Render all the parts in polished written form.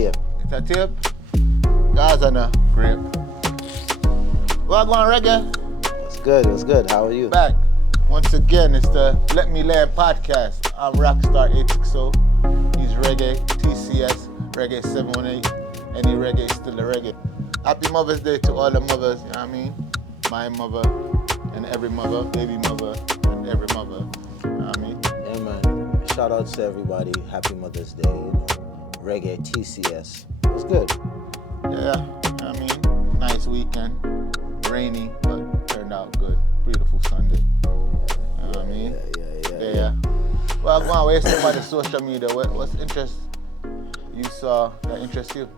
tape. It's a tape. Gaza no grape. Well, go on reggae. What's good? How are you? Back. Once again, it's the Let Me Land podcast. I'm Rockstar 860. He's reggae, TCS, reggae 718. Any reggae is still a reggae. Happy Mother's Day to all the mothers, you know what I mean? My mother and every mother, baby mother and every mother, you know what I mean? Yeah, man. Shout out to everybody. Happy Mother's Day. Reggae, TCS. What's good? Yeah, you know what I mean? Nice weekend. Rainy, but turned out good. Beautiful Sunday. You know what I mean? Yeah. Well, go on, where's about the social media? What's interest you saw that interests you?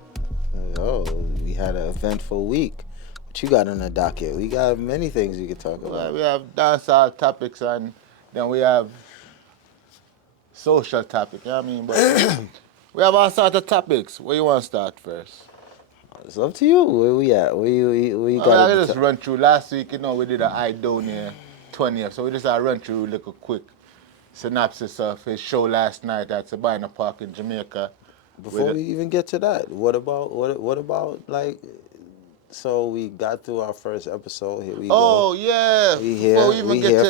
Oh, we had an eventful week. What you got on the docket? We got many things we could talk about. Well, we have dancehall topics and then we have social topics, you know what I mean? But we have all sorts of topics. Where you want to start first? It's up to you. Where we at? Where you got? I just run through. Last week, we did an Idonia 20th, so we just run through a little quick synopsis of his show last night at Sabina Park in Jamaica. Before we even get to that, what about like? So we got through our first episode. Here we go. Oh yeah. We here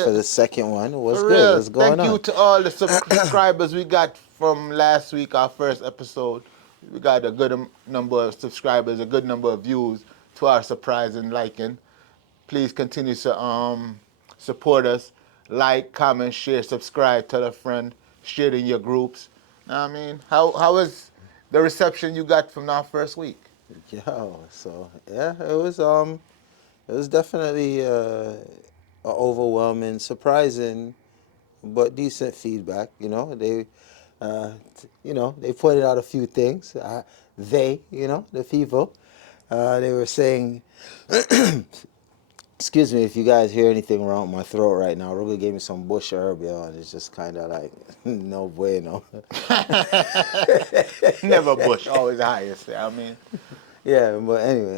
for the second one. What's good? Real. What's going on? Thank you to all the subscribers we got from last week, our first episode. We got a good number of subscribers, a good number of views to our surprise and liking. Please continue to support us. Like, comment, share, subscribe, tell a friend, share it in your groups. Know what I mean? How was the reception you got from our first week? It was definitely a overwhelming, surprising, but decent feedback. They pointed out a few things. The people, they were saying, excuse me if you guys hear anything wrong with my throat right now. Ruga gave me some bush herb, and it's just kind of like, no bueno. Never bush, always highest, I mean. Yeah, but anyway,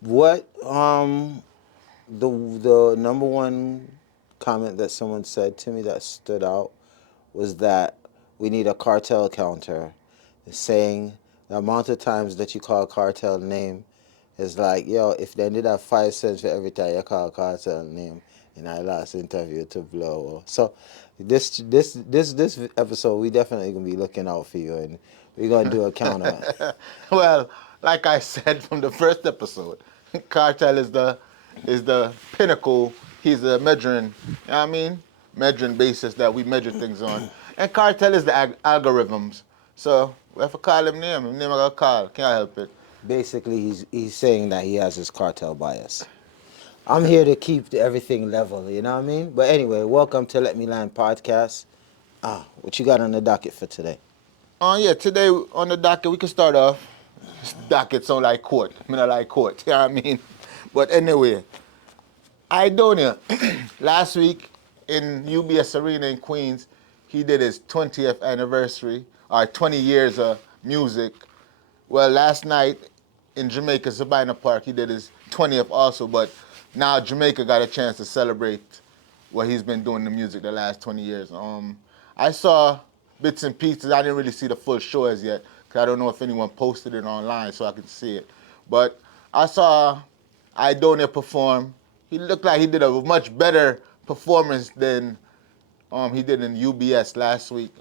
what, the number one comment that someone said to me that stood out was that we need a Kartel counter, saying the amount of times that you call Kartel name is like, if they did have 5 cents for every time you call Kartel name in our last interview to blow. So this episode, we definitely gonna be looking out for you, and we're gonna do a counter. Well, like I said from the first episode, Kartel is the pinnacle. He's a measuring, measuring basis that we measure things on. And Kartel is the algorithms. So we have to call him name. His name I gotta call. Can't help it. Basically, he's saying that he has his cartel bias. I'm here to keep everything level, you know what I mean? But anyway, welcome to Let Me Land podcast. What you got on the docket for today? Today on the docket, we can start off. Docket sound like court. I mean, I like court, you know what I mean? But anyway, Idonia, last week in UBS Arena in Queens, he did his 20th anniversary, or 20 years of music. Well, last night in Jamaica, Sabina Park, he did his 20th also, but now Jamaica got a chance to celebrate what he's been doing in music the last 20 years. I saw bits and pieces. I didn't really see the full show as yet, because I don't know if anyone posted it online so I could see it. But I saw Idonia perform. He looked like he did a much better performance than he did in UBS last week.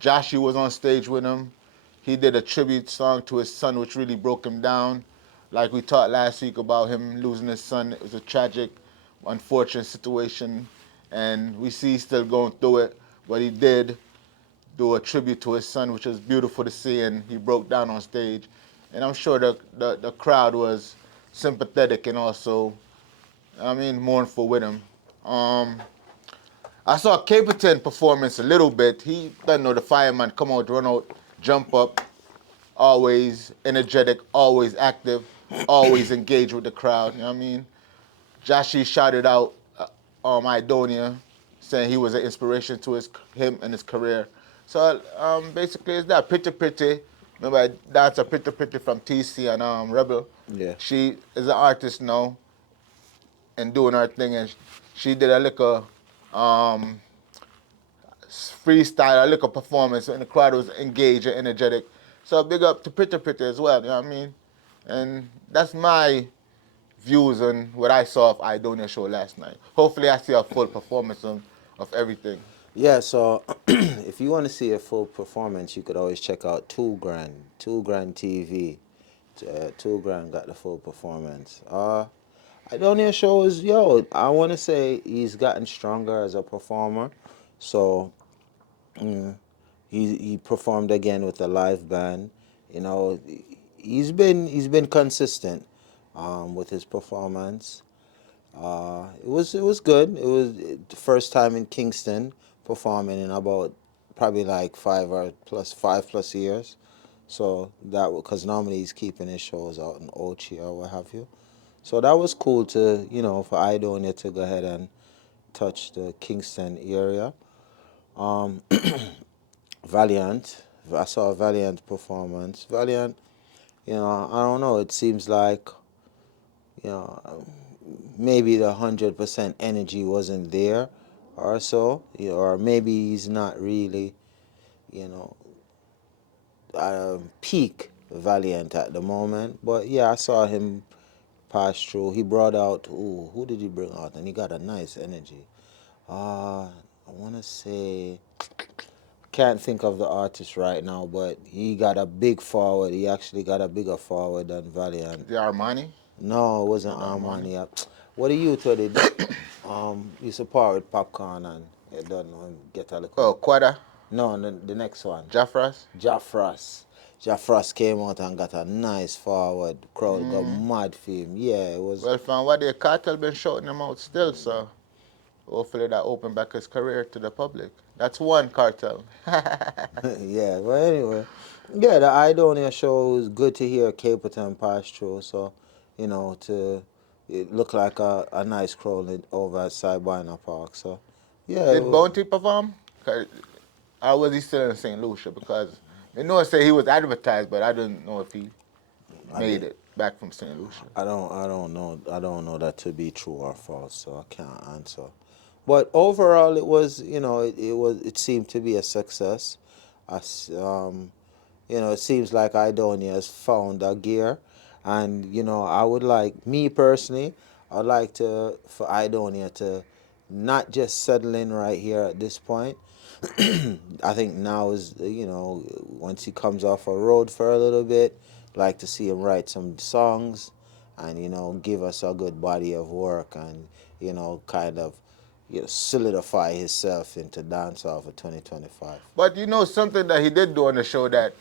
Joshy was on stage with him. He did a tribute song to his son, which really broke him down. Like we talked last week about him losing his son. It was a tragic, unfortunate situation, and we see he's still going through it. But he did do a tribute to his son, which was beautiful to see, and he broke down on stage. And I'm sure the crowd was sympathetic and also, mournful with him. I saw Caperton performance a little bit. He doesn't know the fireman, come out, run out, jump up, always energetic, always active, always engaged with the crowd, you know what I mean? Joshy shouted out Idonia, saying he was an inspiration to him and his career. So basically it's that Pretty. Remember, that's a Pretty from TC and Rebel. Yeah. She is an artist now and doing her thing, and she did a little freestyle, a little performance, and the crowd was engaged and energetic. So big up to Pretty Pretty as well, you know what I mean? And that's my views on what I saw of Idonia show last night. Hopefully I see a full performance of everything. Yeah, so if you want to see a full performance, you could always check out 2 Grand, 2 Grand TV. 2 Grand got the full performance. I don't hear shows, yo, I want to say he's gotten stronger as a performer. So mm, he performed again with a live band. You know, he's been consistent with his performance. It was good. It was the first time in Kingston performing in about probably like 5 plus years. So that because normally he's keeping his shows out in Ochi or what have you. So that was cool to for Idonia to go ahead and touch the Kingston area. Um, Valiant, I saw a Valiant performance. Valiant, I don't know. It seems like you know maybe the 100% energy wasn't there or so, or maybe he's not really, you know, peak Valiant at the moment. But yeah, I saw him pass through. He brought out, ooh, who did he bring out? And he got a nice energy. I want to say, can't think of the artist right now, but he got a big forward. He actually got a bigger forward than Valiant. The Armani? No, it wasn't Not Armani. Armani. What do you thought it? Used to pour with popcorn and you don't know get a little. Oh, Quada? No, the next one. Jaffras? Jaffras. Jaffras came out and got a nice forward. Crowd got mad for him. Yeah, it was. Well, from what the Kartel been shouting him out still, so hopefully that open back his career to the public. That's one Kartel. Yeah, but anyway. Yeah, the Idonia show was good to hear Capleton pass through. So, it looked like a nice crowd over at Sibina Park. So, yeah. Did Bounty perform? Or was he still in St. Lucia? Because I know I say he was advertised, but I didn't know if he made it back from St. Lucia. I don't know. I don't know that to be true or false, so I can't answer. But overall, it was, it seemed to be a success. As it seems like Idonia has found a gear, and I would like me personally, I'd like for Idonia to not just settle in right here at this point. I think now is once he comes off a road for a little bit, like to see him write some songs, and give us a good body of work, and kind of solidify himself into dancehall for 2025. But something that he did do on the show that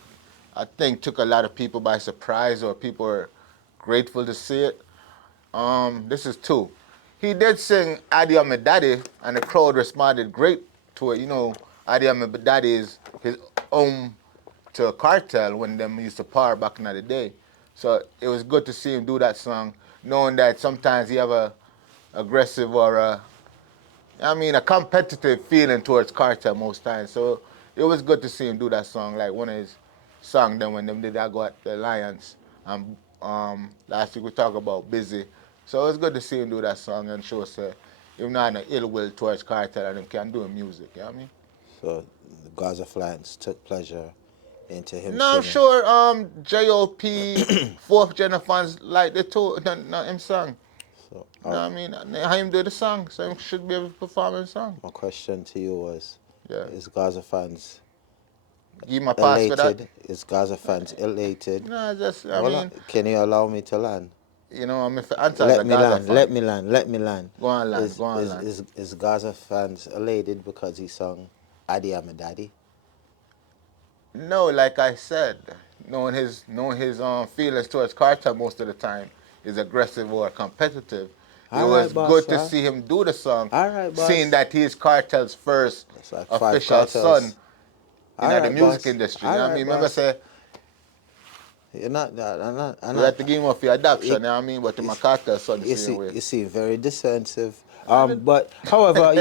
I think took a lot of people by surprise, or people were grateful to see it. This is two. He did sing Adi Daddy, and the crowd responded great to it. Adi Daddy is his own to Kartel when them used to par back in the day. So it was good to see him do that song, knowing that sometimes he have a aggressive or a competitive feeling towards Kartel most times. So it was good to see him do that song, like one of his songs. Then when them did that go at the Alliance, and last week we talked about Busy. So it was good to see him do that song and show us even not an ill will towards Kartel and him can do music. You know what I mean? So the Gaza Flats took pleasure into him No, I'm singing. sure J.O.P. fourth gen fans like they told not him song. So You know what I mean? How him do the song, so him should be able to perform the song. my question to you was, Yeah. is Gaza fans Give him a pass for that. elated? Is Gaza fans elated? No, just, Can you allow me to land? I'm if the answer as Let a me Gaza land. fan. Let me land. Let me land. Go on, land. Is Go on, is land. is Gaza fans elated because he sung Adi I'm a Daddy? No, like I said, knowing his feelings towards Carter most of the time is aggressive or competitive. It All was right, boss, good to huh? see him do the song, All right, boss. seeing that he is Cartel's first That's like 5 official cartels. son All in the right, music boss. industry. All You know what I right, mean? Remember, boss. say You're not. I'm we not. had to give him for adoption. It- You know what I mean? But my Cartel's son the same way. You seem very defensive. But however,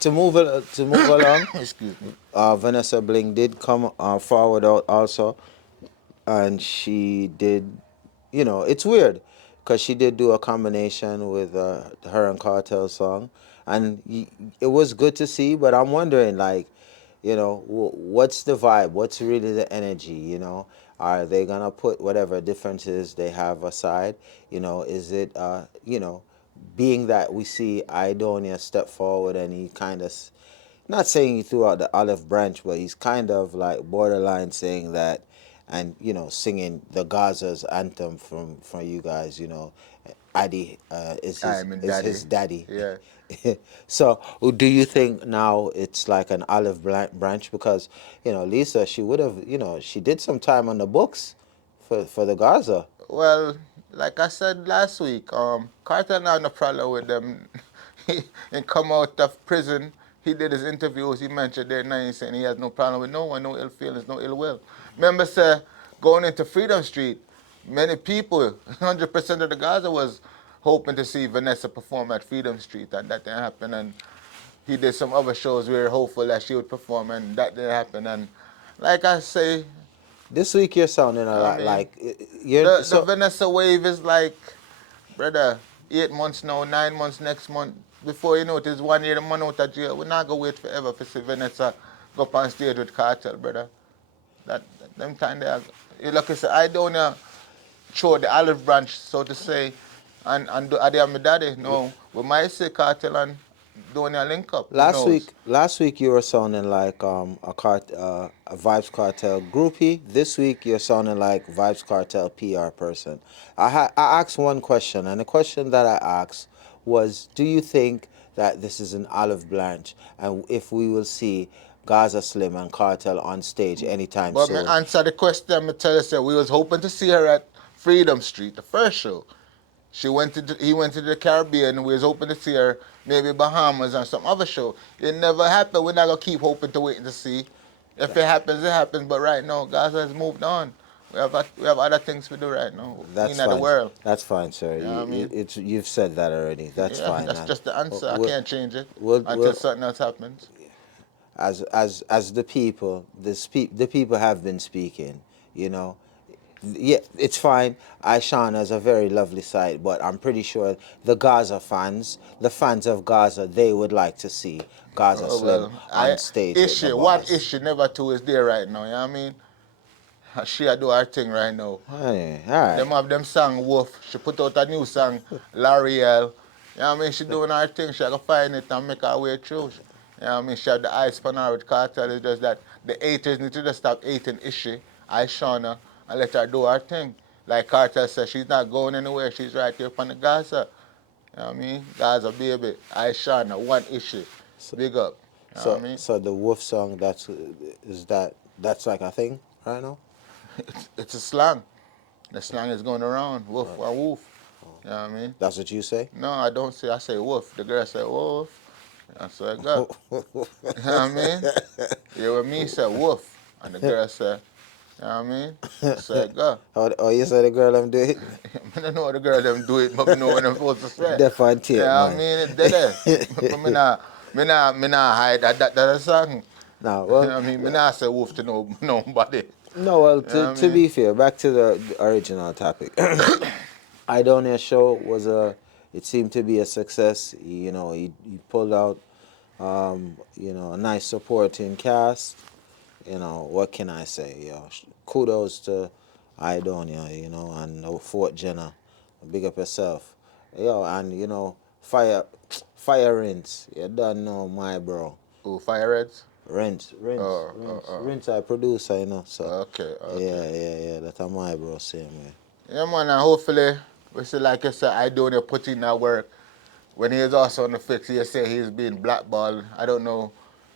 to move along, Excuse me. Vanessa Bling did come forward out also, and she did. It's weird, because she did do a combination with her and Cartel song, and it was good to see. But I'm wondering, like, what's the vibe? What's really the energy? Are they gonna put whatever differences they have aside? Is it being that we see Idonia step forward and he kind of, not saying he threw out the olive branch, but he's kind of like borderline saying that, and singing the Gaza's anthem from you guys. Adi I'm in is daddy. his daddy. Yeah. So, do you think now it's like an olive branch? Because Lisa, she would have, she did some time on the books for the Gaza. Well, like I said last week, Carter not no problem with them. He come out of prison. He did his interviews. He mentioned there now he's saying he has no problem with no one, no ill feelings, no ill will. Remember, sir, going into Freedom Street, many people, 100% of the Gaza was hoping to see Vanessa perform at Freedom Street, and that didn't happen. And he did some other shows. We were hopeful that she would perform, and that didn't happen. And like I say, This week you're sounding a I lot mean, like you're the so. Vanessa wave is like, brother, 8 months now, 9 months next month. Before you know it is 1 year the man out of jail. We're not gonna wait forever for see Vanessa go up on stage with Kartel, brother. Them time they are, like I said, I don't throw the olive branch, so to say, and do Adi and my daddy. No, we might say Kartel and Donia link up. Who knows? Last week you were sounding like a Vibes Cartel groupie. This week you're sounding like Vibes Cartel PR person. I asked one question, and the question that I asked was, do you think that this is an olive branch, and if we will see Gaza Slim and Cartel on stage anytime But me soon? answer the question, me tell you, say, we was hoping to see her at Freedom Street, the first show. He went to the Caribbean. We was hoping to see her, maybe Bahamas or some other show. It never happened. We're not gonna keep hoping to waiting to see. If it happens, it happens. But right now, Gaza has moved on. We have other things to do right now. We That's in the fine. world. That's fine, sir. You know what I mean? You've said that already. That's Yeah, fine, that's and just the answer. I we'll, can't change it until we'll something else happens. as the people, the people have been speaking. You know, yeah, it's fine. Aishana is a very lovely sight, but I'm pretty sure the Gaza fans, the fans of Gaza, they would like to see Gaza Oh Slim well, on stage with the issue one boss. issue never two is there right now. You know what I mean? She a do her thing right now. Hey, all right. Them have them song Wolf. She put out a new song, L'Oreal. You know what I mean? She doing her thing. She gotta find it and make her way through. You know what I mean? She had the eyes on her with Cartel. It's just that the haters need to just stop hating Ishi, Shauna, and let her do her thing. Like Cartel says, she's not going anywhere. She's right here on the Gaza. You know what I mean? Gaza baby, Shauna, one issue. So, Big up. You know what I mean? so the Wolf song, that's like a thing right now. It's a slang. The slang is going around. Woof or woof. You know what I mean? That's what you say. No, I don't say. I say woof. The girl say woof. That's what I got. You know what I mean? You with me say woof. And the girl say, you know what I mean? That's what I got. Oh, you say the girl I'm do it? I don't know what the girl them do it, but I know what I'm supposed to say. Deaf on You tape, know what I man. mean? It's dead. But me not hide that song. Now, You well, know what I mean? Me not say woof to nobody. no, well, You know what I to mean? be fair, back to the original topic. Idonia show was it seemed to be a success. He pulled out, a nice supporting cast. What can I say? Kudos to Idonia, and Fort Jenna. Big up yourself. And fire rinse. You don't know my bro. Ooh, Fire Reds? Rinse. I producer, So Okay, okay. yeah. That are my bro, same way. Yeah, man, and hopefully, we see, like I said, I don't put in that work. When he is also on the fix, he say he's being blackballed. I don't know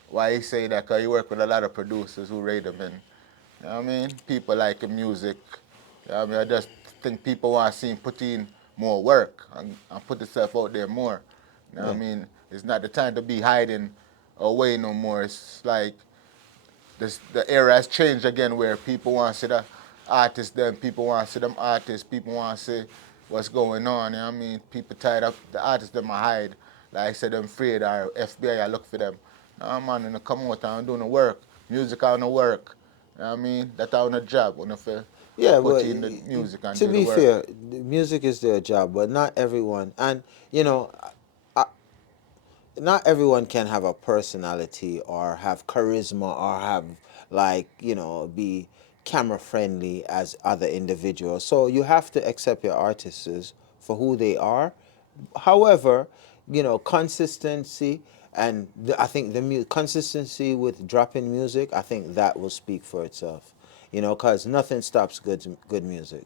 why he say that, because he work with a lot of producers who rate him in. You know what I mean? People like his music. You know what I mean? I just think people want to see him put in more work and put himself out there more. You know what I Yeah. mean? It's not the time to be hiding away no more. It's like the era has changed again where people want to see the artists them, people want to see them artists, people want to see what's going on, you know what I mean? People tired of the artists them a hide. Like I said, them afraid or FBI I look for them. No man, you know, come out and do the work. Music on the work. You know what I mean? That's on the job. You know, for Yeah, put but in the music and to do the be work. fair, the music is their job, but not everyone. And not everyone can have a personality or have charisma or have, like, be camera friendly as other individuals. So you have to accept your artists for who they are. However, consistency, and I think consistency with dropping music, I think that will speak for itself. Because nothing stops good music.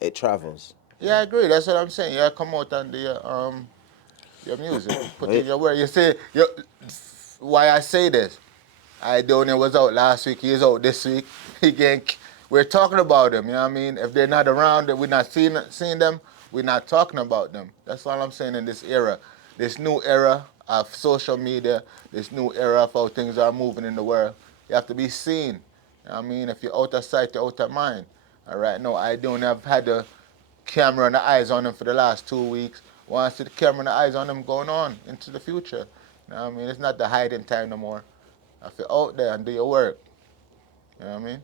It travels. Yeah, I agree. That's what I'm saying. You come out and do your music, put in Wait, your work. You say why I say this. I don't know was out last week. He's out this week. Again, we're talking about them. You know what I mean? If they're not around, we're not seeing them. We're not talking about them. That's all I'm saying in this era, this new era of social media, this new era of how things are moving in the world. You have to be seen. You know what I mean? If you're out of sight, you're out of mind. All right. No, I don't have had the camera and the eyes on them for the last 2 weeks. Want to see the camera and the eyes on them going on into the future. You know what I mean? It's not the hiding time no more. If you're out there and do your work, you know what I mean?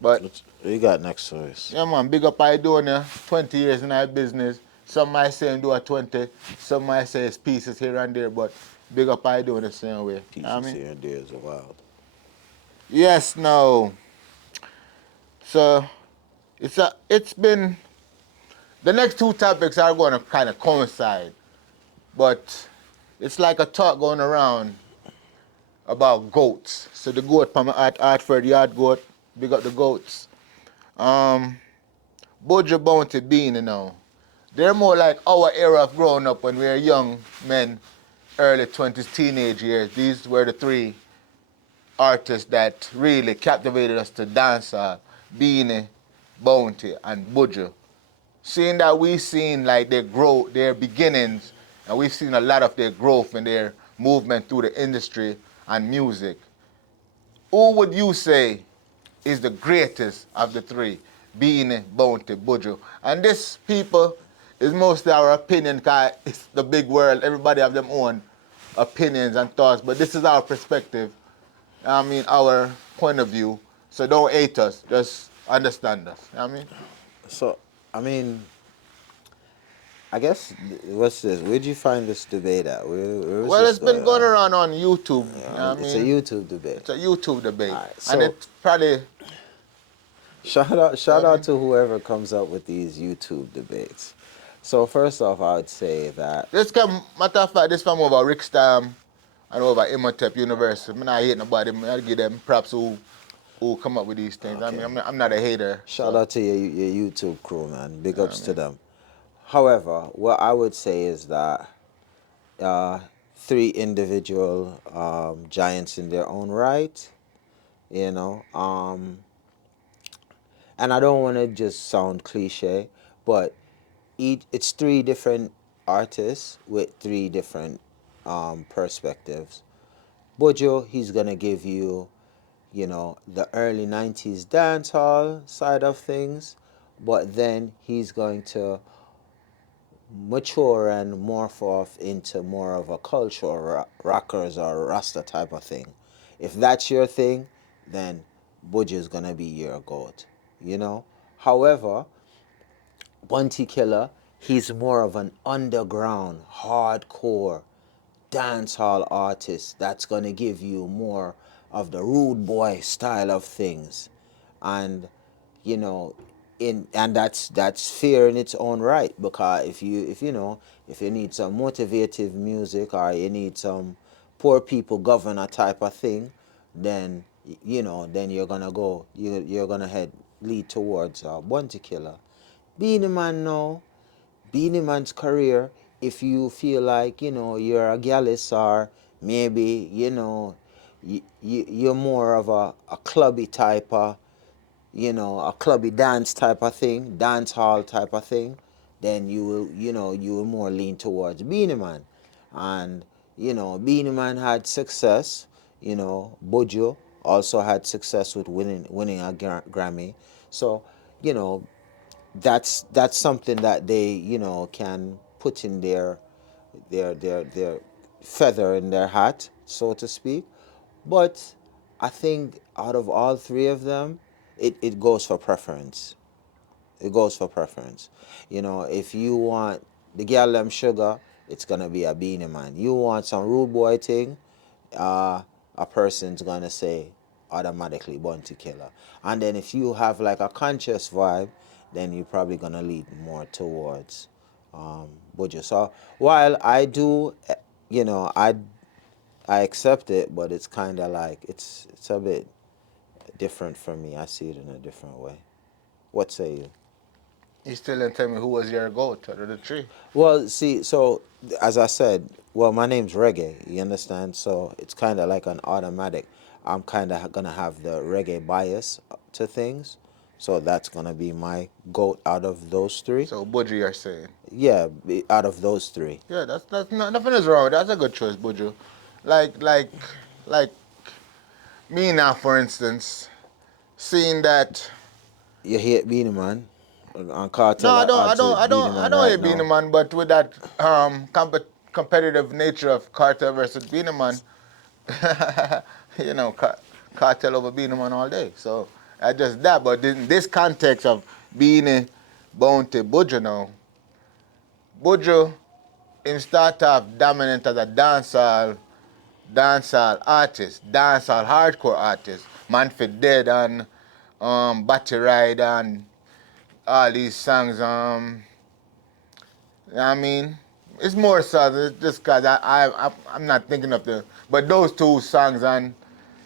But what you got next to us? yeah, man, big up I doing 20 years in our business. Some might say do a 20, some might say it's pieces here and there, but big up I doing the same way. You know what I Pieces mean? here and there is wild. Yes, no. So it's been the next two topics are going to kind of coincide, but it's like a talk going around about goats. So the goat from Hartford Yard goat, big up the goats. Um, Buju Banton Beenie now. They're more like our era of growing up when we were young men, early 20s, teenage years. These were the three artists that really captivated us to dancehall: Beenie, Bounty, and Buju. Seeing that we've seen like their growth, their beginnings, and we've seen a lot of their growth and their movement through the industry and music. Who would you say is the greatest of the three? Beenie, Bounty, Buju. And this, people, is mostly our opinion because it's the big world. Everybody have their own opinions and thoughts, but this is our perspective. I mean, our point of view. So don't hate us, just understand us. You know what I mean? So, I mean, I guess what's this? Where'd you find this debate at? Where was Well, this it's been going going on? around on YouTube. You know what I It's a mean? YouTube debate. It's a YouTube All debate. right. And So it's probably, you know shout what I out mean? to whoever comes up with these YouTube debates. So first off, I would say that This come, matter of fact, this from over Rick Stam and over Imhotep University. I'm not hating nobody. I give them props who come up with these things. I mean, okay. I'm not a hater, Shout so out to your YouTube crew, man. Big you know what ups I to mean. them. However, what I would say is that uh, three individual giants in their own right, you know. And I don't want to just sound cliche, but it's three different artists with three different perspectives. Bojo, he's gonna give you, the early '90s dancehall side of things, but then he's going to mature and morph off into more of a cultural rockers or rasta type of thing. If that's your thing, then Buju is gonna be your goat. You know. However, Bunty Killer, he's more of an underground, hardcore dancehall artist that's gonna give you more of the rude boy style of things, and you know, and that's fair in its own right, because if you need some motivative music or you need some poor people governor type of thing, then then you're gonna head lead towards Bunty Killer. Beenie Man now, Beenie Man's career, if you feel like, you're a gallus or maybe, you're more of a clubby type of, a clubby dance type of thing, dance hall type of thing, then you will more lean towards Beenie Man. And, Beenie Man had success, Bojo also had success with winning a Grammy. So, you know, that's something that they can put in their feather in their hat, so to speak. But I think out of all three of them, it goes for preference. It goes for preference. If you want the girl them sugar, it's gonna be a Beenie Man. You want some rude boy thing, uh, a person's gonna say automatically Bounty Killer. And then if you have like a conscious vibe, then you're probably gonna lead more towards Buju. So while I do, you know, I accept it, but it's kind of like it's a bit different for me. I see it in a different way. What say you? You still didn't tell me who was your goat out of the three. Well, see, so as I said, well, my name's Reggae, you understand? So it's kind of like an automatic. I'm kind of gonna have the reggae bias to things. So that's gonna be my goat out of those three. So Buju, you're saying. Yeah, out of those three. Yeah, that's not, nothing is wrong with that. That's a good choice, Buju. Like like like me now, for instance, seeing that. You hate Beanie Man. On No, Cartel I at don't. I odds don't. I with Beanie don't. I Man don't right hate Beenie now. Man, but with that competitive nature of Kartel versus Beenie Man, you know, Kartel over Beenie Man all day. So I just that. But in this context of Beenie Bounty Buju now, Buju him start off dominant as a dancehall artist, dancehall hardcore artist. Man for Dead and Batty Ride and all these songs. I mean, it's more so just because I'm not thinking of the. But those two songs and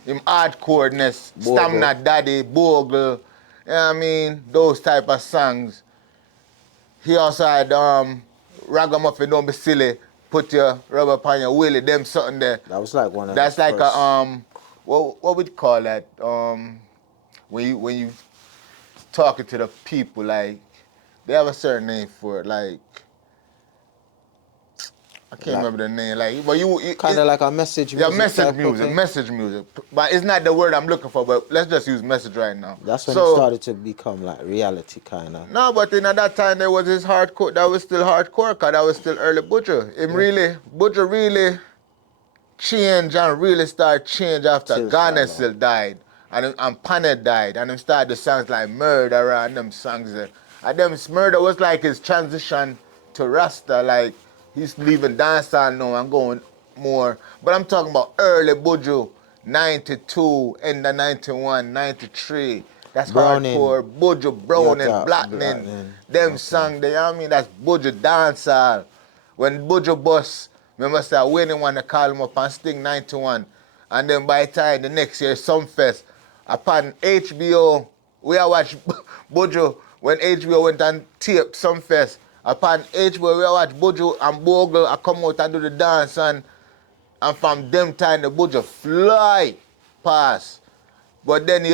him hardcoreness, Bogle. Stamina Daddy, Bogle, you know what I mean? Those type of songs. He also had Ragamuffin, Don't Be Silly, Put Your Rubber Upon Your Willie, them something there. That was like one of his That's like a, first. what would you call that? When you talking to the people, like, they have a certain name for it, like, I can't Like, remember the name. Like, but you kind of like a message yeah, music type of thing. message music. But it's not the word I'm looking for. But let's just use message right now. That's when it So started to become like reality kind of. no, but in at that time there was this hardcore. That was still hardcore. Cause that was still early Buju. Buju really changed and really started change after Till Ghana Shallow. still died and Pane died and him started the songs like Murder and them songs there. And them Murder was like his transition to Rasta, like he's leaving dancehall now and going more. But I'm talking about early Buju, 92, end of 91, 93. That's Browning. hardcore, Buju, Browning, Yata. Blackning, Blackning. them Okay. songs, you know what I mean? That's Buju dancehall. When Buju Bus, remember say Wayne want to call him up and Sting 91. And then by the time the next year, Sumfest, upon HBO, we are watch Buju when HBO went and taped Sumfest. Upon HBO, we are watch Buju and Bogle I come out and do the dance and from them time the Buju fly past. But then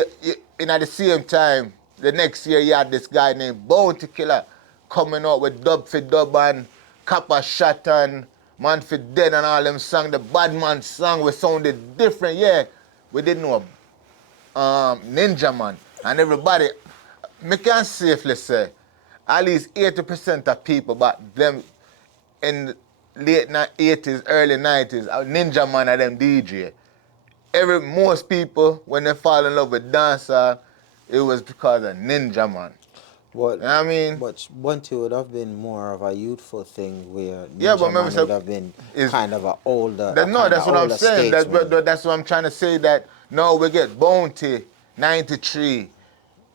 in at the same time, the next year you had this guy named Bounty Killer coming out with Dub for Dub and Copper Shot and Man for Dead and all them songs. The Bad Man song we sounded different, yeah. We didn't know Ninja Man. And everybody, me can safely say, at least 80% of people back them in late 80s, early 90s, Ninja Man and them DJ. Most people, when they fall in love with dancehall, it was because of Ninja Man. What? You know what I mean? But Bunty would have been more of a youthful thing where Yeah, but Ninja remember, Man would so have been is kind of a older, a no, kind that's of what I'm older saying. statesman. That's what I'm trying to say. That no, we get Bounty 93.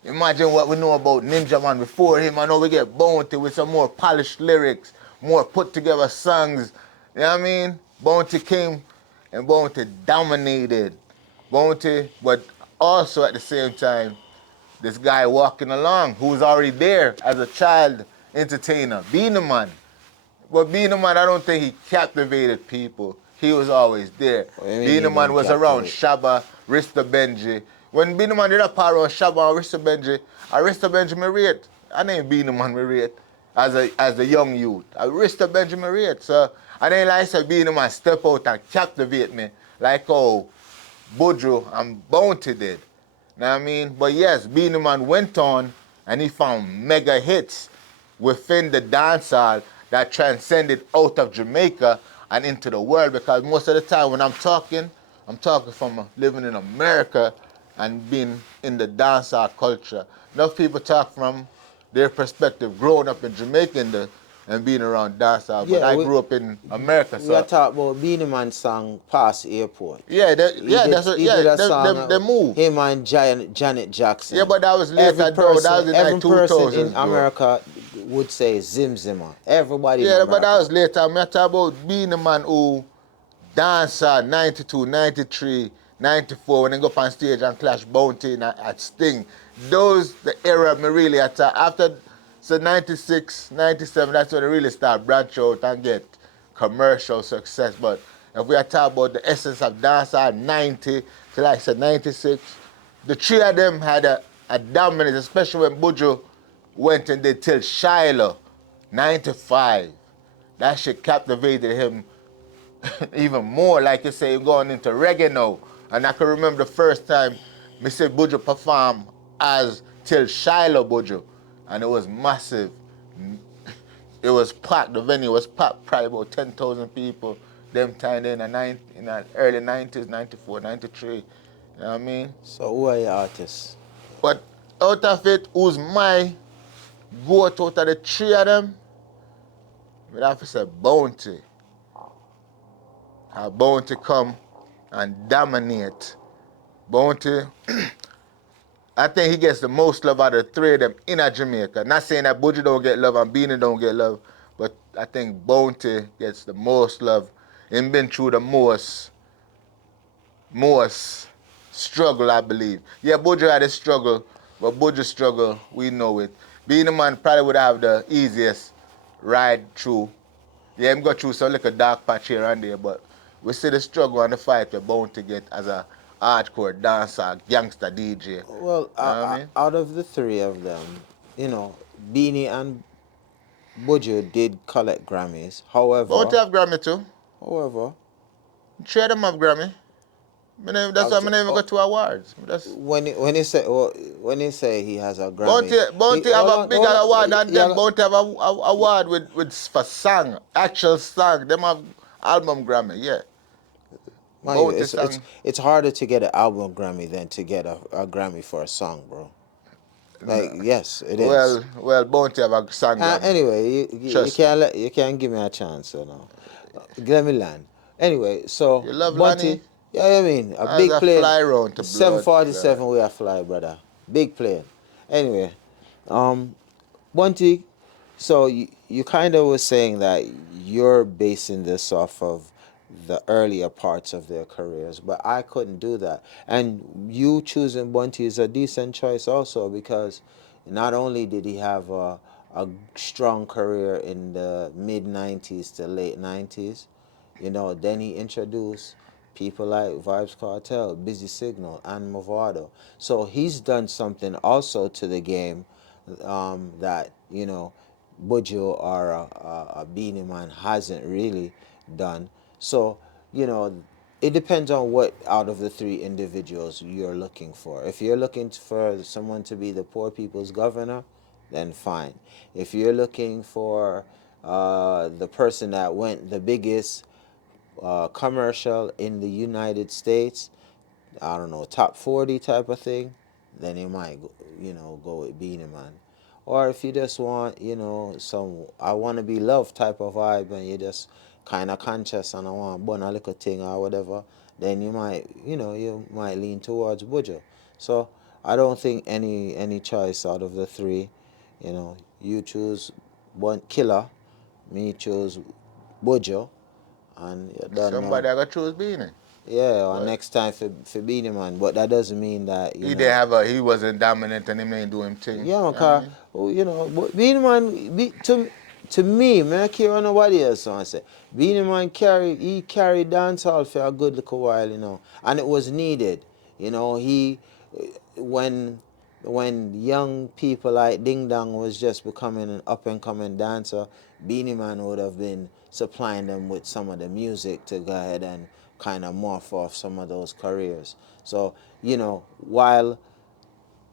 Imagine what we know about Ninja Man before him. I know we get Bounty with some more polished lyrics, more put together songs. You know what I mean? Bounty came and Bounty dominated. Bounty, but also at the same time, this guy walking along who was already there as a child entertainer, Beenie Man. But Beenie Man, I don't think he captivated people. He was always there. What do you mean he Beenie Man didn't was around captivate? Shabba, Rista Benji. When Beenie Man did a part around Shabba and Rista Benji me rate. I named Beenie Man me rate as a young youth. Rista Benji me rate. So I didn't like say Beenie Man step out and captivate me like how Buju and Bounty did. Know what I mean? But yes, Beenie Man went on and he found mega hits within the dancehall that transcended out of Jamaica and into the world, because most of the time when I'm talking from living in America and being in the dancehall culture. Enough people talk from their perspective growing up in Jamaica in the and being around dancehall. But Yeah, I grew up in America, we are so talking about Beenie Man song Past Airport. yeah, that's what, He did a song, they move. him and Janet Yeah, Jackson. but that was later though. That was in like Every person in 2000s though. America would say Zim Zimmer. Everybody in Yeah, but that America. was later. I'm talking about being the man who dancer 92, 93, 94 when they go up on stage and clash Bounty at Sting. Those the era me really attack. After so 96, 97, that's when they really start branch out and get commercial success. But if we are talking about the essence of dancehall 90 to like I said 96, the three of them had a dominance, especially when Buju went and did Till Shiloh 95. That shit captivated him even more, like you say, going into reggae now. And I can remember the first time me see Buju perform as Till Shiloh Buju. And it was massive. It was packed, the venue was packed, probably about 10,000 people. Them time in the early 90s, 94, 93. You know what I mean? So who are your artists? But out of it, who's my goat out of the three of them? We'd have to say Bounty. How Bounty come and dominate. Bounty, I think he gets the most love out of the three of them in Jamaica. Not saying that Buju don't get love and Beenie don't get love, but I think Bounty gets the most love. He's been through the most struggle, I believe. Yeah, Buju had a struggle, but Buju's struggle, we know it. Beenie Man probably would have the easiest ride through. Yeah, him go through some little dark patch here and there, but we see the struggle and the fight we're bound to get as a hardcore dancer, gangster DJ. Well, You know what I mean? out of the three of them, Beanie and Buju did collect Grammys. Bound to have Grammy too. However, Three of them have Grammy. That's why I never got two awards. when he say he has a Grammy, Bounty have a bigger award than them. yeah, Bounty have a award with for song, actual song. Them have album Grammy, yeah. mind you, Bounty song. it's harder to get an album Grammy than to get a Grammy for a song, bro. Like, yes, it is. Well, Bounty have a song Grammy. Anyway, Trust me. you can't give me a chance, let me land. Anyway, so You love Bunty, Lanny? yeah, I mean a As big a plane. fly round to blood 747 we are fly, brother. Big plane. Anyway, Bunty, so you kind of was saying that you're basing this off of the earlier parts of their careers, but I couldn't do that. And you choosing Bunty is a decent choice also, because not only did he have a strong career in the mid 90s to late 90s, then he introduced people like Vybz Kartel, Busy Signal, and Movado. So he's done something also to the game that, Buju or a Beenie Man hasn't really done. So, it depends on what out of the three individuals you're looking for. If you're looking for someone to be the poor people's governor, then fine. If you're looking for the person that went the biggest commercial in the United States, I don't know, top 40 type of thing, then you might, go with Beenie Man. Or if you just want, some I want to be loved type of vibe, and you just kind of conscious and I want bun a little thing or whatever, then you might lean towards Buju. So I don't think any choice out of the three, you choose one killer, me choose Buju, and you don't know. Somebody I got choose Beanie. Yeah, or But next time for Beenie Man, but that doesn't mean that he wasn't dominant and him ain't doing thing. Yeah, man, You know what I cause mean? but Beenie Man, to me, man, I care what nobody else want to say. Beenie Man carried dancehall for a good little while, and it was needed. He when young people like Ding Dong was just becoming an up and coming dancer, Beenie Man would have been supplying them with some of the music to go ahead and kind of morph off some of those careers. So, while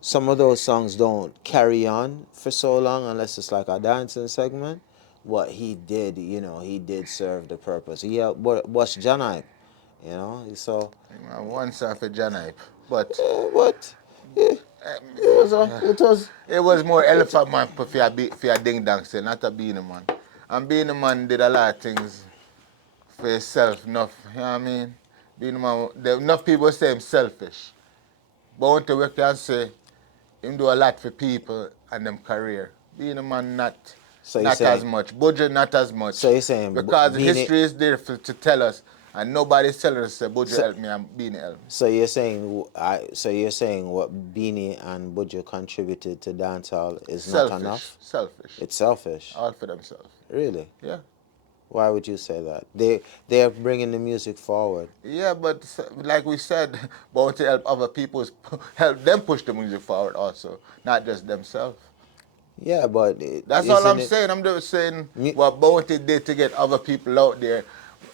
some of those songs don't carry on for so long unless it's like a dancing segment, what he did serve the purpose. Yeah, but what's Janai, so One song for Janipe. But what? Yeah, it was it was more Elephant Man for your ding dong still, not a Beanie Man. And Beenie Man did a lot of things for himself, enough, you know what I mean? Beenie Man, enough people say him selfish. But one thing we can say, him do a lot for people and them career. Beenie Man So you're not as saying, much. Buju not as so much. you're saying Because Beanie, history is there to tell us. And nobody's telling us that Buju so, help me and Beenie help me. so you're saying, so you're saying what Beanie and Buju contributed to dancehall is not Selfish. enough? Selfish. It's selfish. All for themselves. Really? Yeah. Why would you say that? They're bringing the music forward. Yeah, but like we said, but to help other people, help them push the music forward also, not just themselves. Yeah, but That's all isn't I'm it? saying. I'm just saying mu- what Bounty did to get other people out there.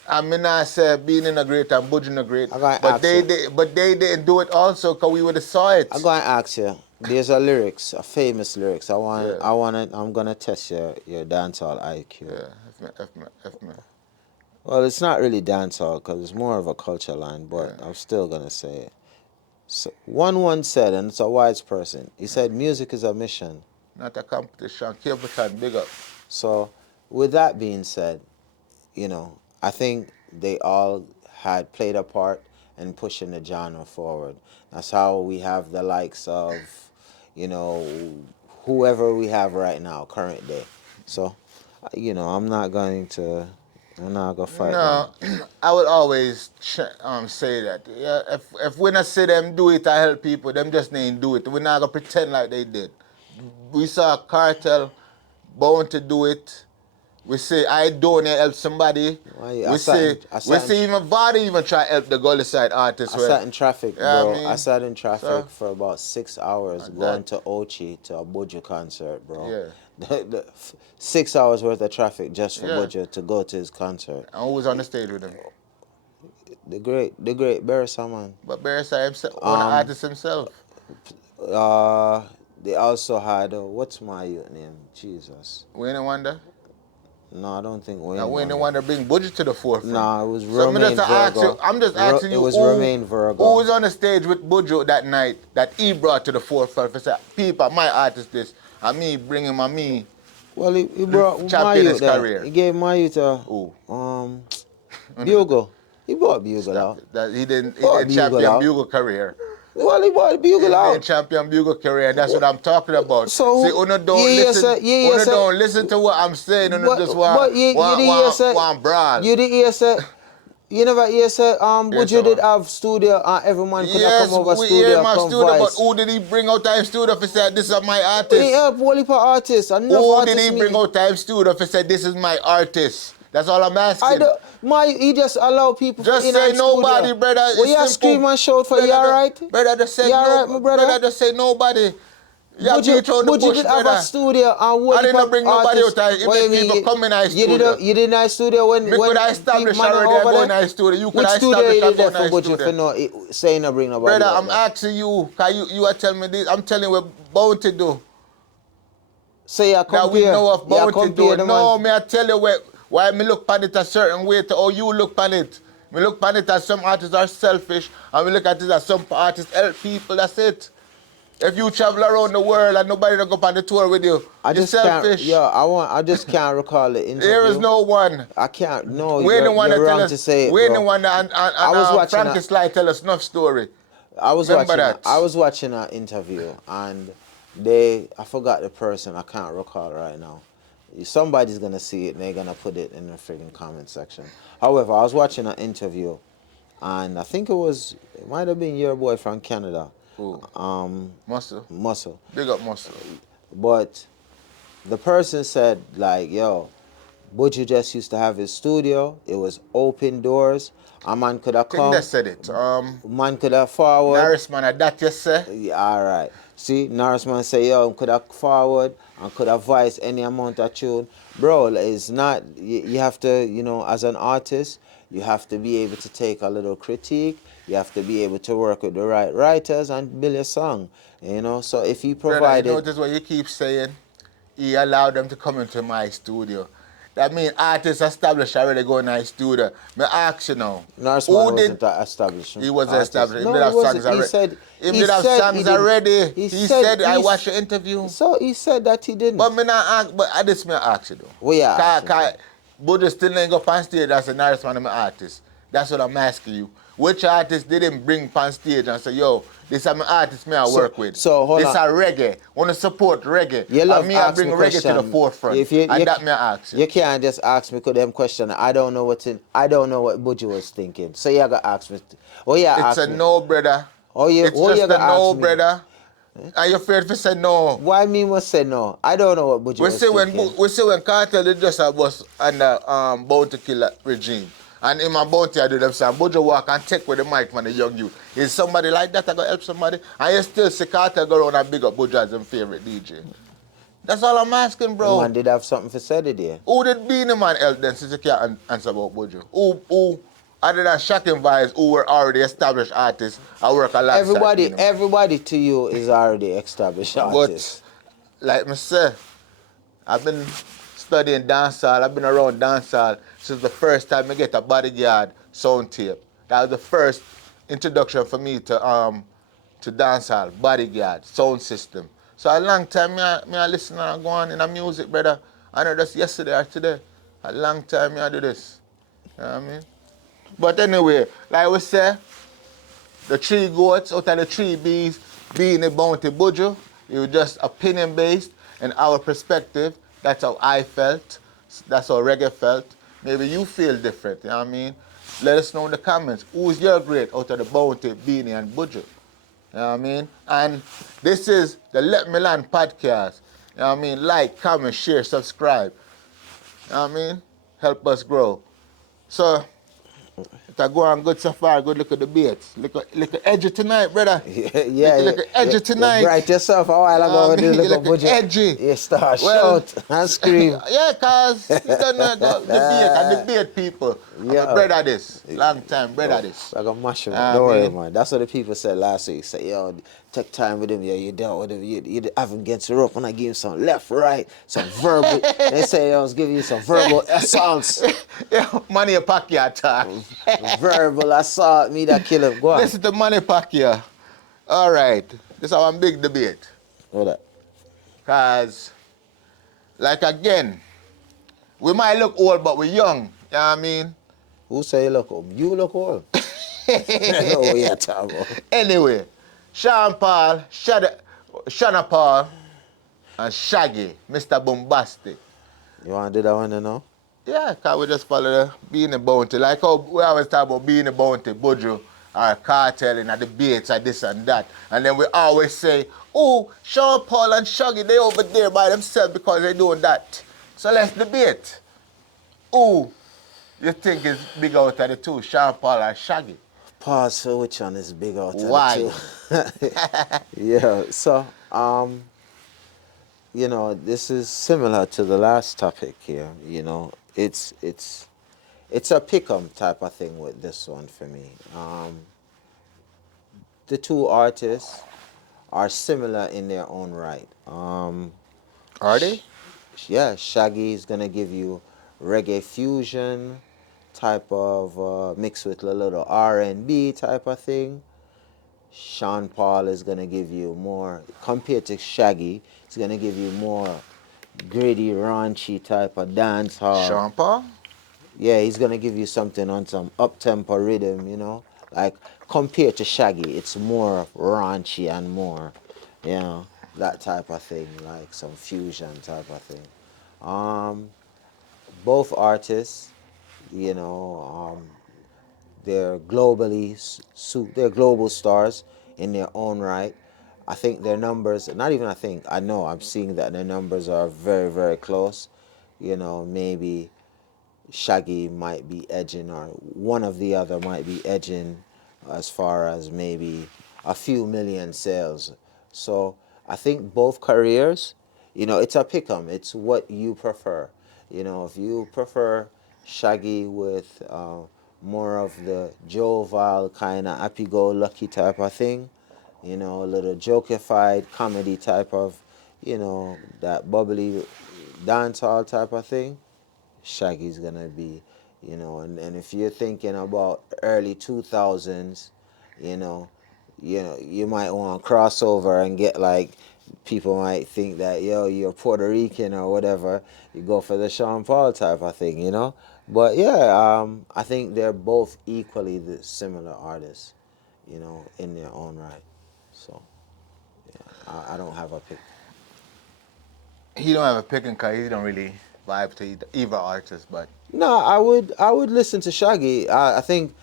I mean, I said being in a great and Buju in a great, I'm gonna but ask you. they didn't do it also because we would have saw I'm it. gonna ask you. There's a lyrics, a famous lyrics. Yeah, I'm gonna test your dancehall IQ. yeah, F me, Well, it's not really dancehall because it's more of a culture line, but yeah, I'm still gonna say it. So, one once said, and it's a wise person. He said, "Music is a mission." not a competition. Capitan, big up. So, with that being said, I think they all had played a part in pushing the genre forward. That's how we have the likes of, you know, whoever we have right now, current day. So, I'm not gonna fight them. No, I would always say that. Yeah, if we not see them do it, I help people. Them just ain't do it. We're not gonna pretend like they did. We saw Kartel bound to do it. We say I don't help somebody. Why- I We sat say in, I sat in, even Vardy even try help the Gully side artist. I Well, sat in traffic, yeah, I bro. I mean, sat in so traffic for about 6 hours going that to Ochi to a Buju concert, bro. yeah, 6 hours worth of traffic just for yeah. Buju to go to his concert. And who was on the stage with him? The great Barry man. But Barry said himself, one Um, artist himself. uh, they also had what's my youth name? Jesus. We ain't wonder. No, I don't think Now Wayne we ain't Wonder. want to bring budget to the forefront. No, it was So me just Romaine ask you, Virgo. I'm just asking It you was who Romaine who Virgo. was on the stage with Buju that night that he brought to the forefront for say, people, my artist this, and me bring him and me Well, he brought my champion youth his there. career. He gave my youth a Who? bugle. He brought bugle Stop out. it. That he Brought didn't bugle champion out. Bugle career. Well, he brought the He bugle didn't out. champion Bugle career, and that's what I'm talking about. See, So Uno yeah, don't yeah, listen. sir. Yeah, yeah, Uno sir. don't listen to what I'm saying. Uno just But you did hear say want brawl. you did hear say you never hear say Yes, Buju sir. did have studio and every man could have come Yes, over we hear studio him at come studio, but voice. who did he bring out time studio if he said this is my He artist? help whole heap of artists. Enough Who did artists he bring me. out time studio if he said this is my artist? That's all I'm I asking. do he just allow people for Just in say him nobody, studio. brother. Well, It's you scream simple. and shout for you alright? Brother just say You no. alright, my brother? Brother just say nobody. You beat on the Buju bush, did have a brother. studio and whole I heap didn't of bring nobody out. artists. He What you make people mean? come in our studio. You did a studio Me when could I people establish man are already I over go in there? our studio. You could Which I studio establish you I did go there in for our Buju for studio. no saying not bring nobody Brother, out I'm there? asking you, cause you are telling me this. I'm telling you what bound to do. So you That we compare. know of You bounty compare doing. the man. No, me I tell you why me look at it a certain way to how you look at it. Me look at it as some artists are selfish, and we look at it as some artists help people. That's it. If you travel around the world and nobody don't go on the tour with you, I you're just can't. selfish. I just can't recall the There is interview. no one. I can't. No, We ain't the one you're that tell wrong us. to say it, We ain't the bro. one that I was watching Frankie Sly tell us enough story. Remember I that. was watching an interview and I forgot the person. I can't recall right now. Somebody's gonna see it and they're gonna put it in the friggin' comment section. However, I was watching an interview and I think it might have been your boy from Canada, Who? Muscle. Muscle. Big up Muscle. But the person said like, yo, Buju just used to have his studio. It was open doors. A man could have Think they come. said it. Man could have forward. Norris man, that you say? Yeah, all right. See, Norrisman say, yo, could have forward and could have voice any amount of tune. Bro, it's not, you have to, as an artist, you have to be able to take a little critique. You have to be able to work with the right writers and build a song, So if you Brother, you provided... notice what you keep saying? He allowed them to come into my studio. That mean artists established already going to the studio. Me ask you now, Norseman who did wasn't an established he was artist. established? Him No, did he have songs wasn't. He already. said Him he did have said he songs didn't. already. He He said said I watched the interview. so he said that he But didn't. me not ask, but I just me ask you though. What you Cause, asking cause for? Buju still ain't go on stage as a nice man of my artist. That's what I'm asking you. Which artist didn't bring on stage and say, yo, this is my artist me I work with. So hold This on. are reggae. Want to support reggae. You And love me I ask bring me reggae to the question. forefront. If you And that me I ask you. you can't just ask me them question. I don't know what's in. I don't know what Buju was thinking. So you gotta ask me. Oh yeah, It's ask a me. no, brother. It's You just a gotta ask no, me. brother. Are you afraid to say no? Why me must say no? I don't know what Buju was thinking. We see when Kartel did just a bus under bounty killer regime. And in my bounty I do them say Buju walk and take with the mic from the young youth. Is somebody like that I go help somebody? And you still see Kartel go around and big up Buju as his favorite DJ. That's all I'm asking, The bro. man did have something for say today. Who did Beenie Man help then since you can't answer about Buju? Who other than Shaggy Vybz who were already established artists, I work alongside Beenie Man. Everybody to you is already established But artist. like me say, I've been studying dancehall. I've been around dancehall since the first time I get a bodyguard sound tape. That was the first introduction for me to dancehall, bodyguard, sound system. So a long time me I listen and go on in the music, brother. I know that's yesterday or today. A long time me I do this. You know what I mean? But anyway, like we say, the three goats out of the three bees being a bounty Buju. It was just opinion based and our perspective. That's how I felt. That's how reggae felt. Maybe you feel different, you know what I mean? Let us know in the comments. Who's your great out of the bounty, Beenie and Buju? You know what I mean? And this is the Let Me Land podcast. You know what I mean? Like, comment, share, subscribe. You know what I mean? Help us grow. So, if I go on good so far, good look at the baits. Look at edgy tonight, brother. Look at edgy You tonight. bright yourself a while ago when you You look at look Buju. edgy. You start Well, shout and scream. yeah, cause you don't know debate and debate people. I'm a Yeah. brother this. Long time brother Oh, this. I got mash him. I Don't worry, mean, man. That's what the people said last week. Say, yo, take time with him. Yeah, you dealt with him. You have him against the rope, and I give him some left, right, some verbal. They say I was giving you some verbal assaults. yeah, money Pacquiao talk. Verbal assault, me that kill him. Go on. Listen to money Pacquiao. All right, this is our big debate. Hold up. Cause, like again, we might look old, but we're young. You know what I mean? Who say you look old? You look old. I know what you're talking about. Anyway, Sean Paul, Shana Paul, and Shaggy, Mr. Bombastic. You want to do that one now? Yeah, cause we just follow the being a bounty. Like how we always talk about being a bounty, Buju, or Kartel in the debates or this and that. And then we always say, oh, Sean Paul and Shaggy, they over there by themselves because they doing that. So let's debate. Who you think is big out of the two, Sean Paul or Shaggy? Pause for which one is big out of Why? the two. Yeah, so, you know, this is similar to the last topic here. You know, it's a pick-em type of thing with this one for me. The two artists are similar in their own right. Are they? Yeah, Shaggy is gonna give you reggae fusion type of mix with a little R&B type of thing. Sean Paul is gonna give you more compared to Shaggy. It's gonna give you more gritty, raunchy type of dancehall. Sean Paul? Yeah, he's gonna give you something on some up-tempo rhythm, you know. Like compared to Shaggy, it's more raunchy and more, you know, that type of thing, like some fusion type of thing. Um, both artists, you know, they're they're global stars in their own right. I think their numbers, not even I think, I know, I'm seeing that their numbers are very, very close. You know, maybe Shaggy might be edging, or one of the other might be edging as far as maybe a few million sales. So I think both careers, you know, it's a pick 'em. It's what you prefer. You know, if you prefer Shaggy with more of the jovial kind of happy-go-lucky type of thing, you know, a little jokified comedy type of, you know, that bubbly dancehall type of thing, Shaggy's gonna be, and if you're thinking about early 2000s, you know, you might want to cross over and get like, people might think that, yo, you're Puerto Rican or whatever. You go for the Sean Paul type of thing, But yeah, I think they're both equally the similar artists, in their own right. So I don't have a pick. He don't have a picking because he don't really vibe to either artist, but No, I would listen to Shaggy. I think,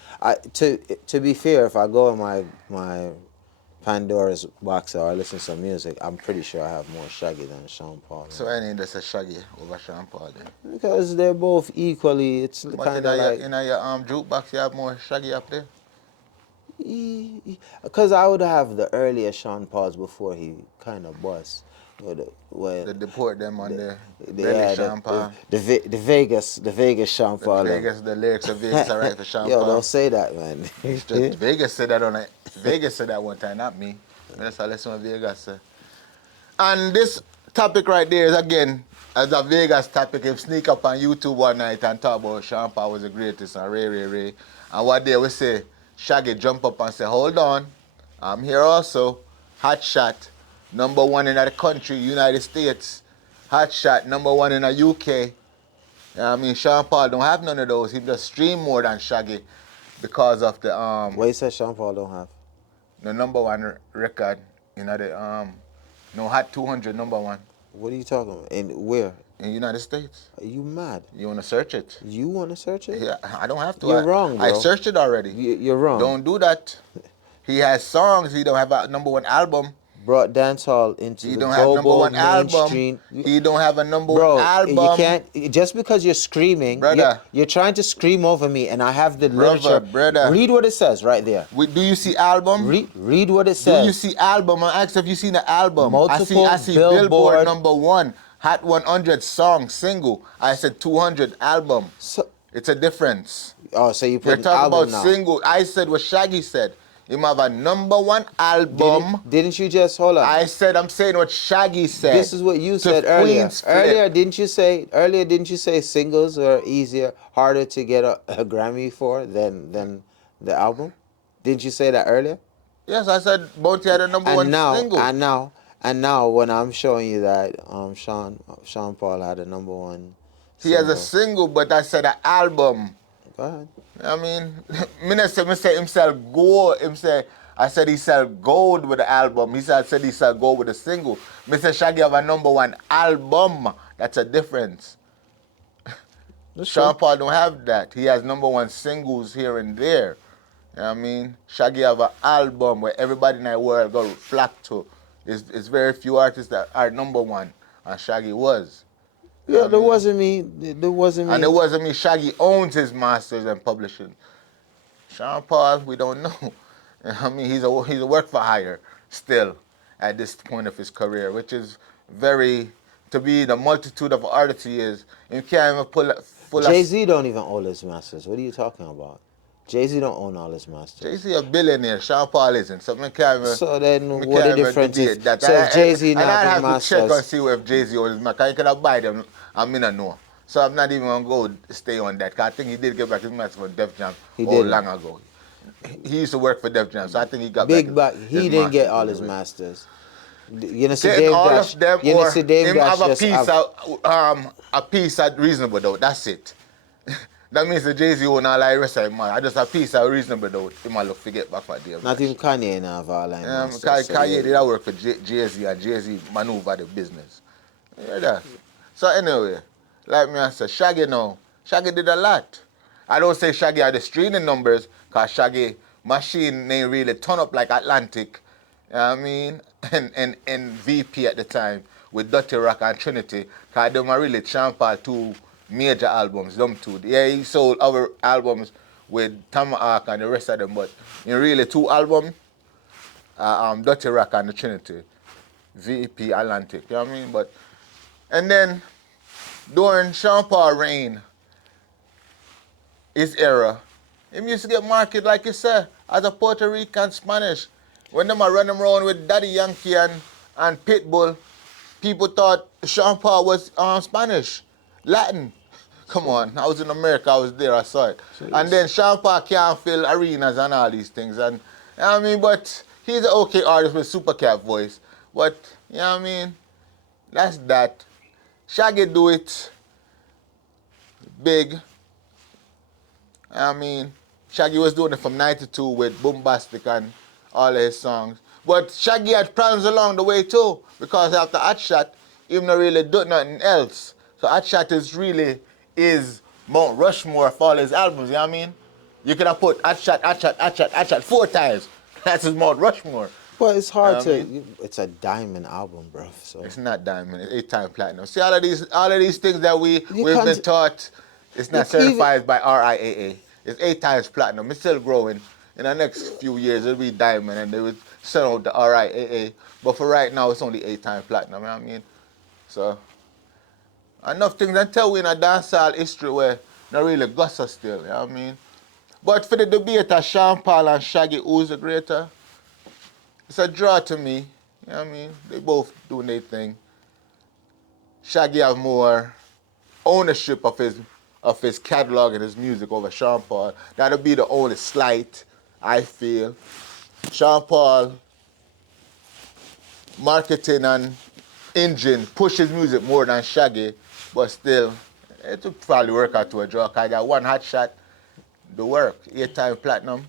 to be fair, if I go in my Pandora's box or I listen to some music, I'm pretty sure I have more Shaggy than Sean Paul. so I need just a Shaggy over Sean Paul then. Because they're both equally. It's But kind of like, in your jukebox you have more Shaggy up there. because I would have the earlier Sean Pauls before he kind of bust. They deport them on the Yeah, belly Sean Paul. the Vegas Sean Paul. Vegas, the lyrics of Vegas are right for Sean Yo, Paul. don't say that, man. Just Vegas said that on it. Vegas said that one time, not me. That's how listen what Vegas said. And this topic right there is again, as a Vegas topic, if sneak up on YouTube one night and talk about Sean Paul was the greatest and Ray. And what day we say, Shaggy jump up and say, hold on, I'm here also. Hot shot, number one in the country, United States. Hot shot, number one in the UK. I mean, Sean Paul don't have none of those. He just stream more than Shaggy because of the What you said Sean Paul don't have? the number one record, the no Hot 200 number one What are you talking about? And where? in United States. Are you mad? You wanna search it? You want to search it? Yeah, I don't have to. You're wrong, I bro. searched it already. You're wrong. Don't do that. He has songs. He don't have a number one album. Brought dancehall into He the don't have number global one mainstream. album. He don't have a number Bro, one album. you can't, just because you're screaming, Brother. you're trying to scream over me, and I have the literature. Brother. Read what it says right there. Do you see album? Read what it says. Do you see album? I asked if you seen the album. Multiple I see Billboard number one, Hot 100 song, single. I said 200 album. So, It's a difference. so you put You're an talking album about now. single. I said what Shaggy said. You have a number one album. Didn't you just, hold on. I'm saying what Shaggy said. This is what you To said earlier. Queen's Flip. Didn't you say singles are easier, harder to get a Grammy for than the album? Didn't you say that earlier? Yes, I said Bounty had a number one single. And now when I'm showing you that Sean Paul had a number one He has a single, but I said an album. Go ahead. I mean, me say him sell gold. I said he sell gold with the album. He said he sell gold with the single. Me say Shaggy have a number one album. That's a difference. Sean Paul don't have that. He has number one singles here and there. You know what I mean? Shaggy have an album where everybody in the world go flock to. It's very few artists that are number one, and Shaggy was. Yeah, there wasn't me. There wasn't me. And it wasn't me. Shaggy owns his masters and publishing. Sean Paul, we don't know. I mean, he's a work for hire still at this point of his career, which is very, to be the multitude of artists he is. You can't even pull Jay-Z don't even own his masters. What are you talking about? Jay-Z don't own all his masters. Jay-Z a billionaire. Sean Paul isn't. So I can't even. So then, me what can't the even difference debate is? that. So if Jay-Z and not I'd have have to masters, check and see if Jay-Z owns his masters. I could have buy them. I mean, I know. So I'm not even going to go stay on that. Because I think he did get back his masters from Def Jam long ago. He used to work for Def Jam, so I think he got back his he didn't get all his masters. You know, see Dave all Dash. of them, You know, or see Dave him Dash have just a piece at reasonable doubt. That's it. That means the Jay-Z own all the rest of him, man. I just a piece at reasonable doubt. He might look forget back for Dave. Not even Kanye now have all masters. Kanye did that work for Jay-Z, and Jay-Z maneuver the business. You hear that? So anyway, like me I said, Shaggy did a lot. I don't say Shaggy had the streaming numbers, because Shaggy machine ain't really turn up like Atlantic, you know what I mean? And VP at the time with Dirty Rock and Trinity, because them are really champion two major albums, them two. Yeah, he sold other albums with Tomahawk and the rest of them, but in really two albums, Dirty Rock and the Trinity, VP Atlantic, you know what I mean? But, and then during Sean Paul reign, his era, him used to get marketed, like you said, as a Puerto Rican Spanish. When them are running around with Daddy Yankee and Pitbull, people thought Sean Paul was Spanish, Latin. Come on, I was in America, I was there, I saw it. Jeez. And then Sean Paul can't fill arenas and all these things. And you know what I mean, but he's an okay artist with super cat voice. But you know what I mean, that's that. Shaggy do it big. I mean, Shaggy was doing it from 92 with Boombastic and all of his songs. But Shaggy had problems along the way too, because after Hot Shot, he not really do nothing else. So Hot Shot is Mount Rushmore for all his albums, you know what I mean? You could have put Hot Shot, Hot Shot, Hot Shot, Hot Shot 4 times. That's his Mount Rushmore. But it's hard You know what I to. It's a diamond album, bro. So It's not diamond, it's 8-time platinum. See all of these things that we've can't- been taught, it's not you even- certified by RIAA. It's 8 times platinum. It's still growing. In the next few years, it'll be diamond, and they would send out the RIAA. But for right now, it's only 8 times platinum. You know what I mean? So enough things until we in a dancehall history where not really gossip still. You know what I mean? But for the debate of Sean Paul and Shaggy, who's the greater? It's a draw to me. You know what I mean? They both doing their thing. Shaggy have more ownership of his catalog and his music over Sean Paul. That'll be the only slight, I feel. Sean Paul, marketing and engine, push his music more than Shaggy, but still, it will probably work out to a draw. I got one hot shot, the work, 8-time platinum.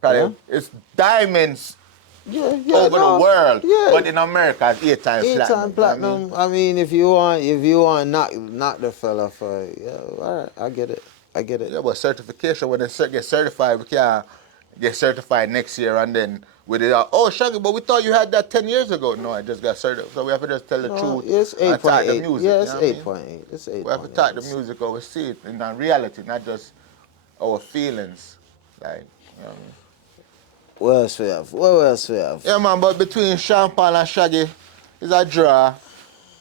Probably, Yeah. It's diamonds yeah, over no, the world, yeah. but in America, it's 8-time platinum. 8-time platinum. You know what I mean, if you want knock the fella for all right, I get it. I mean? Yeah, but certification, when they get certified, we can't get certified next year and then with it, oh, Shaggy, but we thought you had that 10 years ago. No, I just got certified. So we have to just tell the truth. It's and talk the 8.8. music. Yeah, you it's know what I mean? 8.8. It's 8.8. We have to talk the music over, see it in reality, not just our feelings. Like, you know what I mean? What else we have? What else we have? Yeah, man, but between Sean Paul and Shaggy, it's a draw.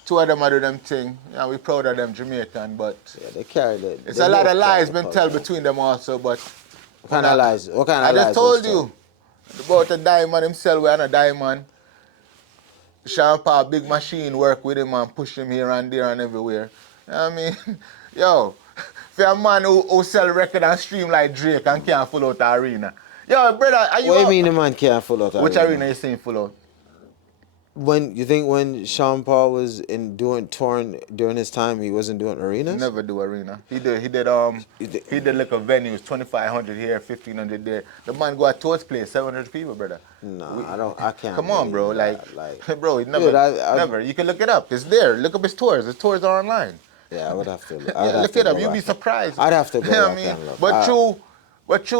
Two of them are do them thing. Yeah, we proud of them Jamaican, but Yeah, they carried it. it's They a lot both of lies carried been the told culture. between them also, but What kind of lies? What kind I of lies? just told was you about the diamond himself, we're on a diamond. Sean Paul, big machine, work with him and push him here and there and everywhere. You know what I mean? Yo, for a man who sell record and stream like Drake and can't full out the arena. Yo, brother, are you What do you out? mean the man can't full out? Which arena you saying full out? When you think when Sean Paul was doing touring during his time, he wasn't doing arenas? Never do arena. He did You did- like a venues, 2,500 here, 1,500 there. The man go at towards place, 700 people, brother. No, I can't. Come on, bro. believe Like, that. bro, he never, Dude, I- never. You can look it up. It's there. Look up his tours. His tours are online. Yeah, I would have to. Yeah, look it up. You'll be surprised. I'd have to go You know what I back mean? and look. But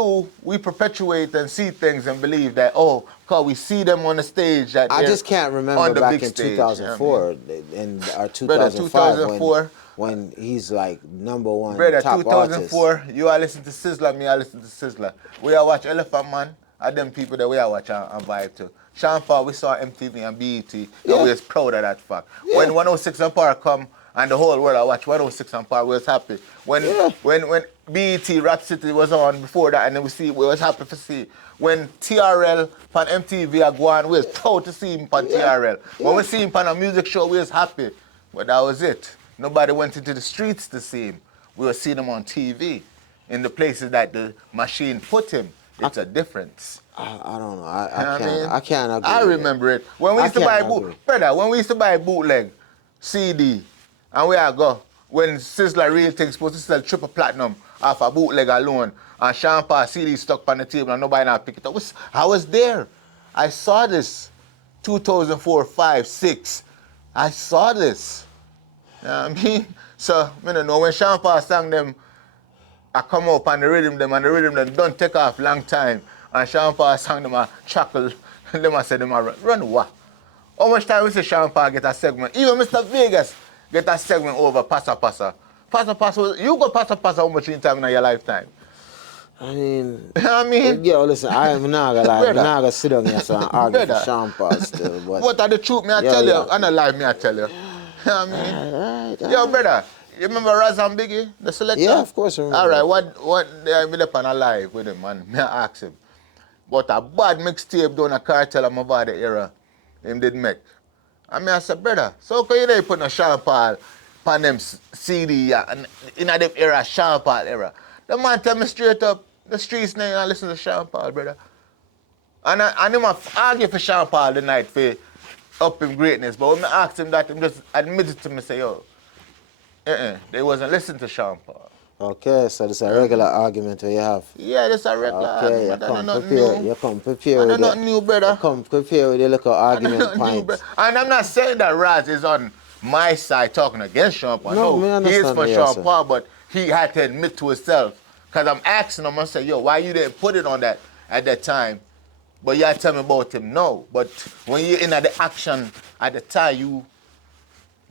we perpetuate and see things and believe that, oh, cause we see them on the stage. That I they're just can't on remember the back big in stage, you know what I 2004 and or Brother, 2005 2004. when he's like number one Brother, top 2004, you are listening to Sizzler, me I listen to Sizzler. We are watch Elephant Man, and them people that we are watch and vibe to. Sean Paul, we saw MTV and BET, and Yeah. we was proud of that fact. Yeah. When 106 and Park come, and the whole world I watch 106 and Park, we was happy. When BET Rap City was on before that, and then we was happy to see. When TRL on MTV are going, we was proud to see him on TRL. When we see him on a music show, we was happy. But that was it. Nobody went into the streets to see him. We were seeing him on TV in the places that the machine put him. It's a difference. I don't know. You know I what can't. I mean? I can't agree. I with remember it. When we I used to buy can't agree. brother, when we used to buy bootleg CD, and we are go, when Sizzler Real Things supposed to sell triple platinum off a bootleg alone, and Sean Paul CD stuck on the table and nobody now pick it up. I was there. I saw this. 2004, 5, 6. I saw this. You know what I mean? So, I don't know, when Sean Paul sang them, I come up and the rhythm them don't take off long time. And Sean Paul sang them a chuckle. And them I said them a run what? How much time we see Sean Paul get a segment? Even Mr. Vegas get a segment over Passa Passa. Passa Passa, you go Passa Passa how much in time in your lifetime? I mean, You know what I mean? yo, listen, I'm not gonna lie. I'm Brother. not gonna sit down here and argue for Brother. Sean Paul still. But What are the truth, me I Yeah, tell you? yeah. And a lie, me I tell you. You know what I mean? Alright, Yo, brother, you remember Raz and Biggie, the selector? Yeah, of course I remember. All right, what I been up on a live with him, man. Me I ask him. But a bad mixtape down a Kartel of my body era, him did make. I mean, I said, brother, so can you not put no Sean Paul pan them CD, yeah, and in that era, Sean Paul era. The man tell me straight up, the streets now I listen to Sean Paul, brother. And him argue for Sean Paul the night for up in greatness, but when I asked him that, him just admitted to me, say, yo, they wasn't listening to Sean Paul. Okay, so this is a regular argument that you have. Yeah, this a regular Okay, argument. you come Nothing prepared. new. You come prepared with Nothing new, brother. You come prepared with your little argument Nothing new, points. brother. And I'm not saying that Raz is on my side talking against Sean Paul. No, me No, he is understand for that, Sean sir. Paul, but he had to admit to himself. Because I'm asking him, I say, yo, why you didn't put it on that at that time? But you tell me about him, no. But when you're in the action at the time,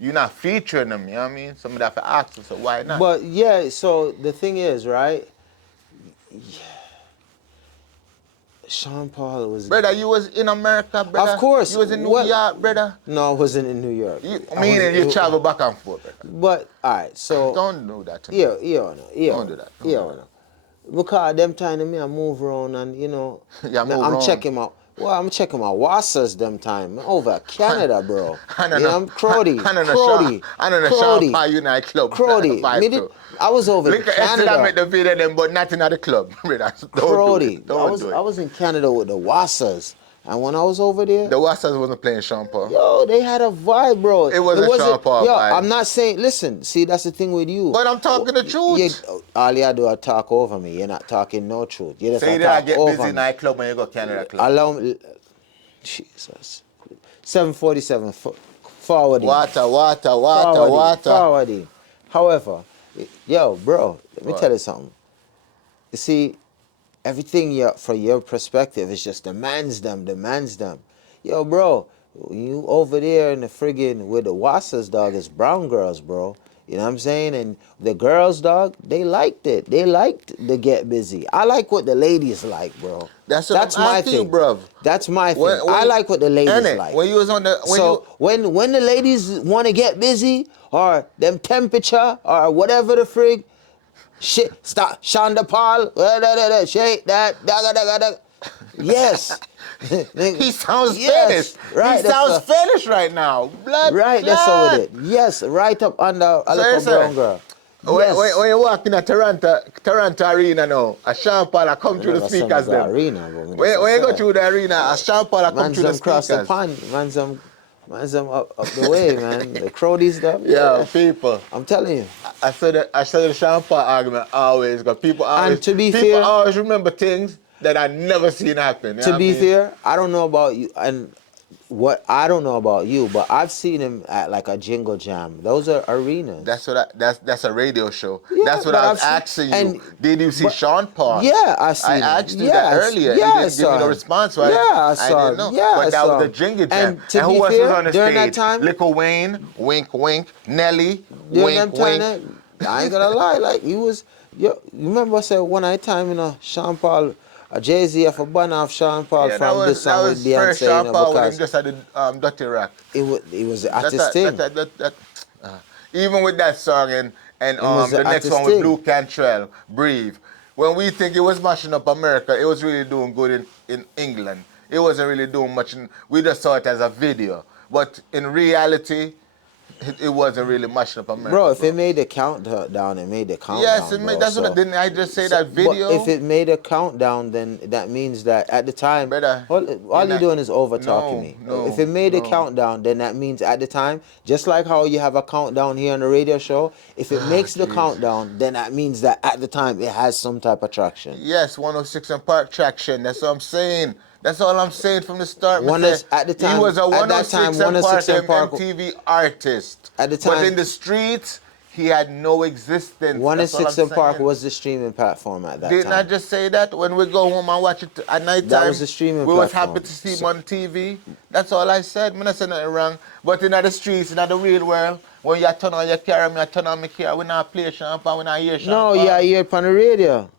you're not featuring them, you know what I mean? Somebody have to ask him, so why not? But yeah, so the thing is, right? Sean Paul was. Brother, you was in America, brother. Of course. You was in New York, brother. No, I wasn't in New York. Meaning you travel back and forth, brother. But all right, so Don't do that to me. Don't do that. Don't do that. Because them time to me I move around and Yeah, move I'm around. checking my I'm checking my wassers them time over Canada, bro. I don't Yeah, know. I'm Crody. I don't know Sean Paul Unite Club. Crody. I was over in Look, I still Canada. make the video them, but not in the club. Brother. Crody. Don't do it. I was in Canada with the wassers. And when I was over there, The Wassers wasn't playing Sean Paul. yo, they had a vibe, bro. It wasn't Sean Paul yo, vibe. I'm not saying, listen, see, that's the thing with you. But I'm talking the truth. All you do is talk over me. You're not talking no truth. You just Say talk that I get over busy me. nightclub when you go Canada Club. Allow me, Jesus. 747, forwarding. Forwarding. However, yo, bro, let me What? tell you something. You see, everything from your perspective is just demands them. Yo, bro, you over there in the friggin' with the wassers, dog, is brown girls, bro. You know what I'm saying? And the girls, dog, they liked it. They liked the get busy. I like what the ladies like, bro. That's what I'm my asking you, thing, bruv. That's my thing. When- I like what the ladies like. When you was on the... When the ladies want to get busy, or them temperature, or whatever the frig, shit, stop, Shonda Paul, shake that, da. Yes. He sounds Yes, Spanish. right, He sounds Spanish right now. Blood. Right, that's how it is. Yes, right up under a little brown girl. Yes. When you walk in a Toronto arena now, a Sean Paul come through the speakers then. Arena, When you go through the arena, a Sean Paul come through the Man's cross the speakers. pond. Man's up the way, man. The crowdies stuff. Yeah, people. I'm telling you. I said the Sean Paul argument always, because people fair- always remember things that I never seen happen. You know To what be I mean? fair, I don't know about you, and what I don't know about you, but I've seen him at like a jingle jam. Those are arenas. That's a radio show. Yeah, That's what but I was I've asking seen- you. Did you see Sean Paul? Yeah, I seen I him. asked you Yeah, that earlier. Yeah, You I didn't give saw me no him. response, right? Yeah, I saw didn't him. know. Yeah, but I that saw was the him. jingle jam. And to who be else fair, was on the during stage? that time, Little Wayne, wink, wink. Nelly, during wink, them time, wink. I ain't gonna lie, like he was. Yo, you remember I said one night time, Sean Paul, Jay-Z have a ban off Sean Paul Yeah, from this song with Beyonce, first Sean Paul when him because just had the Dirty Rock. it was the artist thing. Even with that song and was the the next artist one with thing. Blue Cantrell, Breathe. When we think it was mashing up America, it was really doing good in England. It wasn't really doing much. We just saw it as a video. But in reality, it wasn't really mashing up America. Bro, if it made the countdown, it made the countdown. Yes, it bro. made, that's what didn't I just say that video? But if it made a countdown, then that means that at the time, Brother, all you're not- doing is over talking me. No, if it made a no. countdown, then that means at the time, just like how you have a countdown here on the radio show, if it makes the countdown, then that means that at the time it has some type of traction. Yes, 106 and Park traction. That's what I'm saying. That's all I'm saying from the start. At the time, he was a at that 106 time, and 106 and Park Park- MTV artist. At the But time- in the streets, he had no existence. One and That's all Six I'm and Park saying. was the streaming platform at that Didn't time. I just say that? When we go home and watch it at night time, That was the streaming we was platform. happy to see him on TV. That's all I said. I'm not saying nothing wrong. But in the streets, in the real world, when you turn on your car, I turn on my car, we not play Sean Paul, we not hear Sean No, Paul. yeah, I hear it on the radio.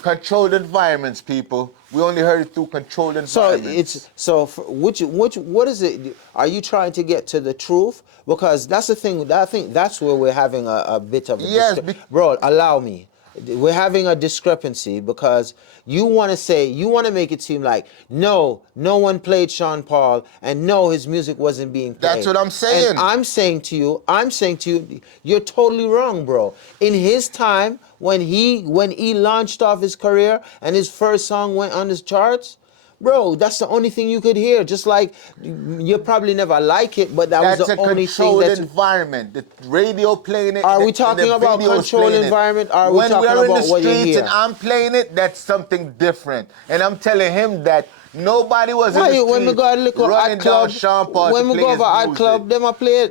Controlled environments, people. We only heard it through controlled So environments. what is it? Are you trying to get to the truth? Because that's the thing. I think that's where we're having a bit of a Yes, bro. Allow me. we're having a discrepancy because you want to make it seem like no one played Sean Paul and no, his music wasn't being played. That's what I'm saying. And I'm saying to you, you're totally wrong, bro. In his time, when he launched off his career and his first song went on his charts, bro, that's the only thing you could hear. Just like you probably never like it, but that was the only thing That's a controlled environment. The radio playing it. Are we talking about controlled environment? Are we talking about what you hear? When we're in the streets and I'm playing it, that's something different. And I'm telling him that nobody was in the street when we go to look running at down club, Sean Paul when to we play go his over ad music. club, them a play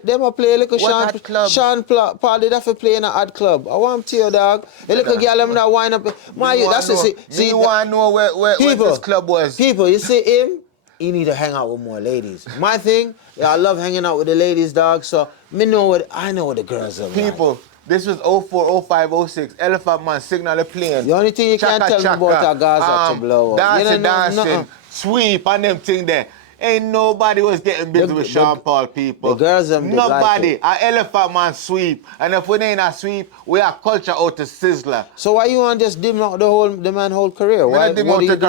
a little What ad club? Sean Paul did have to play in an ad club. I want to tell you, dog. A little girl them that wind up. That's it. See, you want to know where this club was? People, you see him? He need to hang out with more ladies. My thing, I love hanging out with the ladies, dog. So I know what the girls are People. like. This was 04, 05, 06. Elephant Man, Signal the plane. The only thing you can't tell me about a Gaza to blow up. Dancing, sweep and them thing there. Ain't nobody was getting busy with Sean Paul, people. The girls them nobody. Like a Elephant Man sweep. And if we ain't a sweep, we are culture out to Sizzler. So why you want to just dim out the man's whole career? Why What are you doing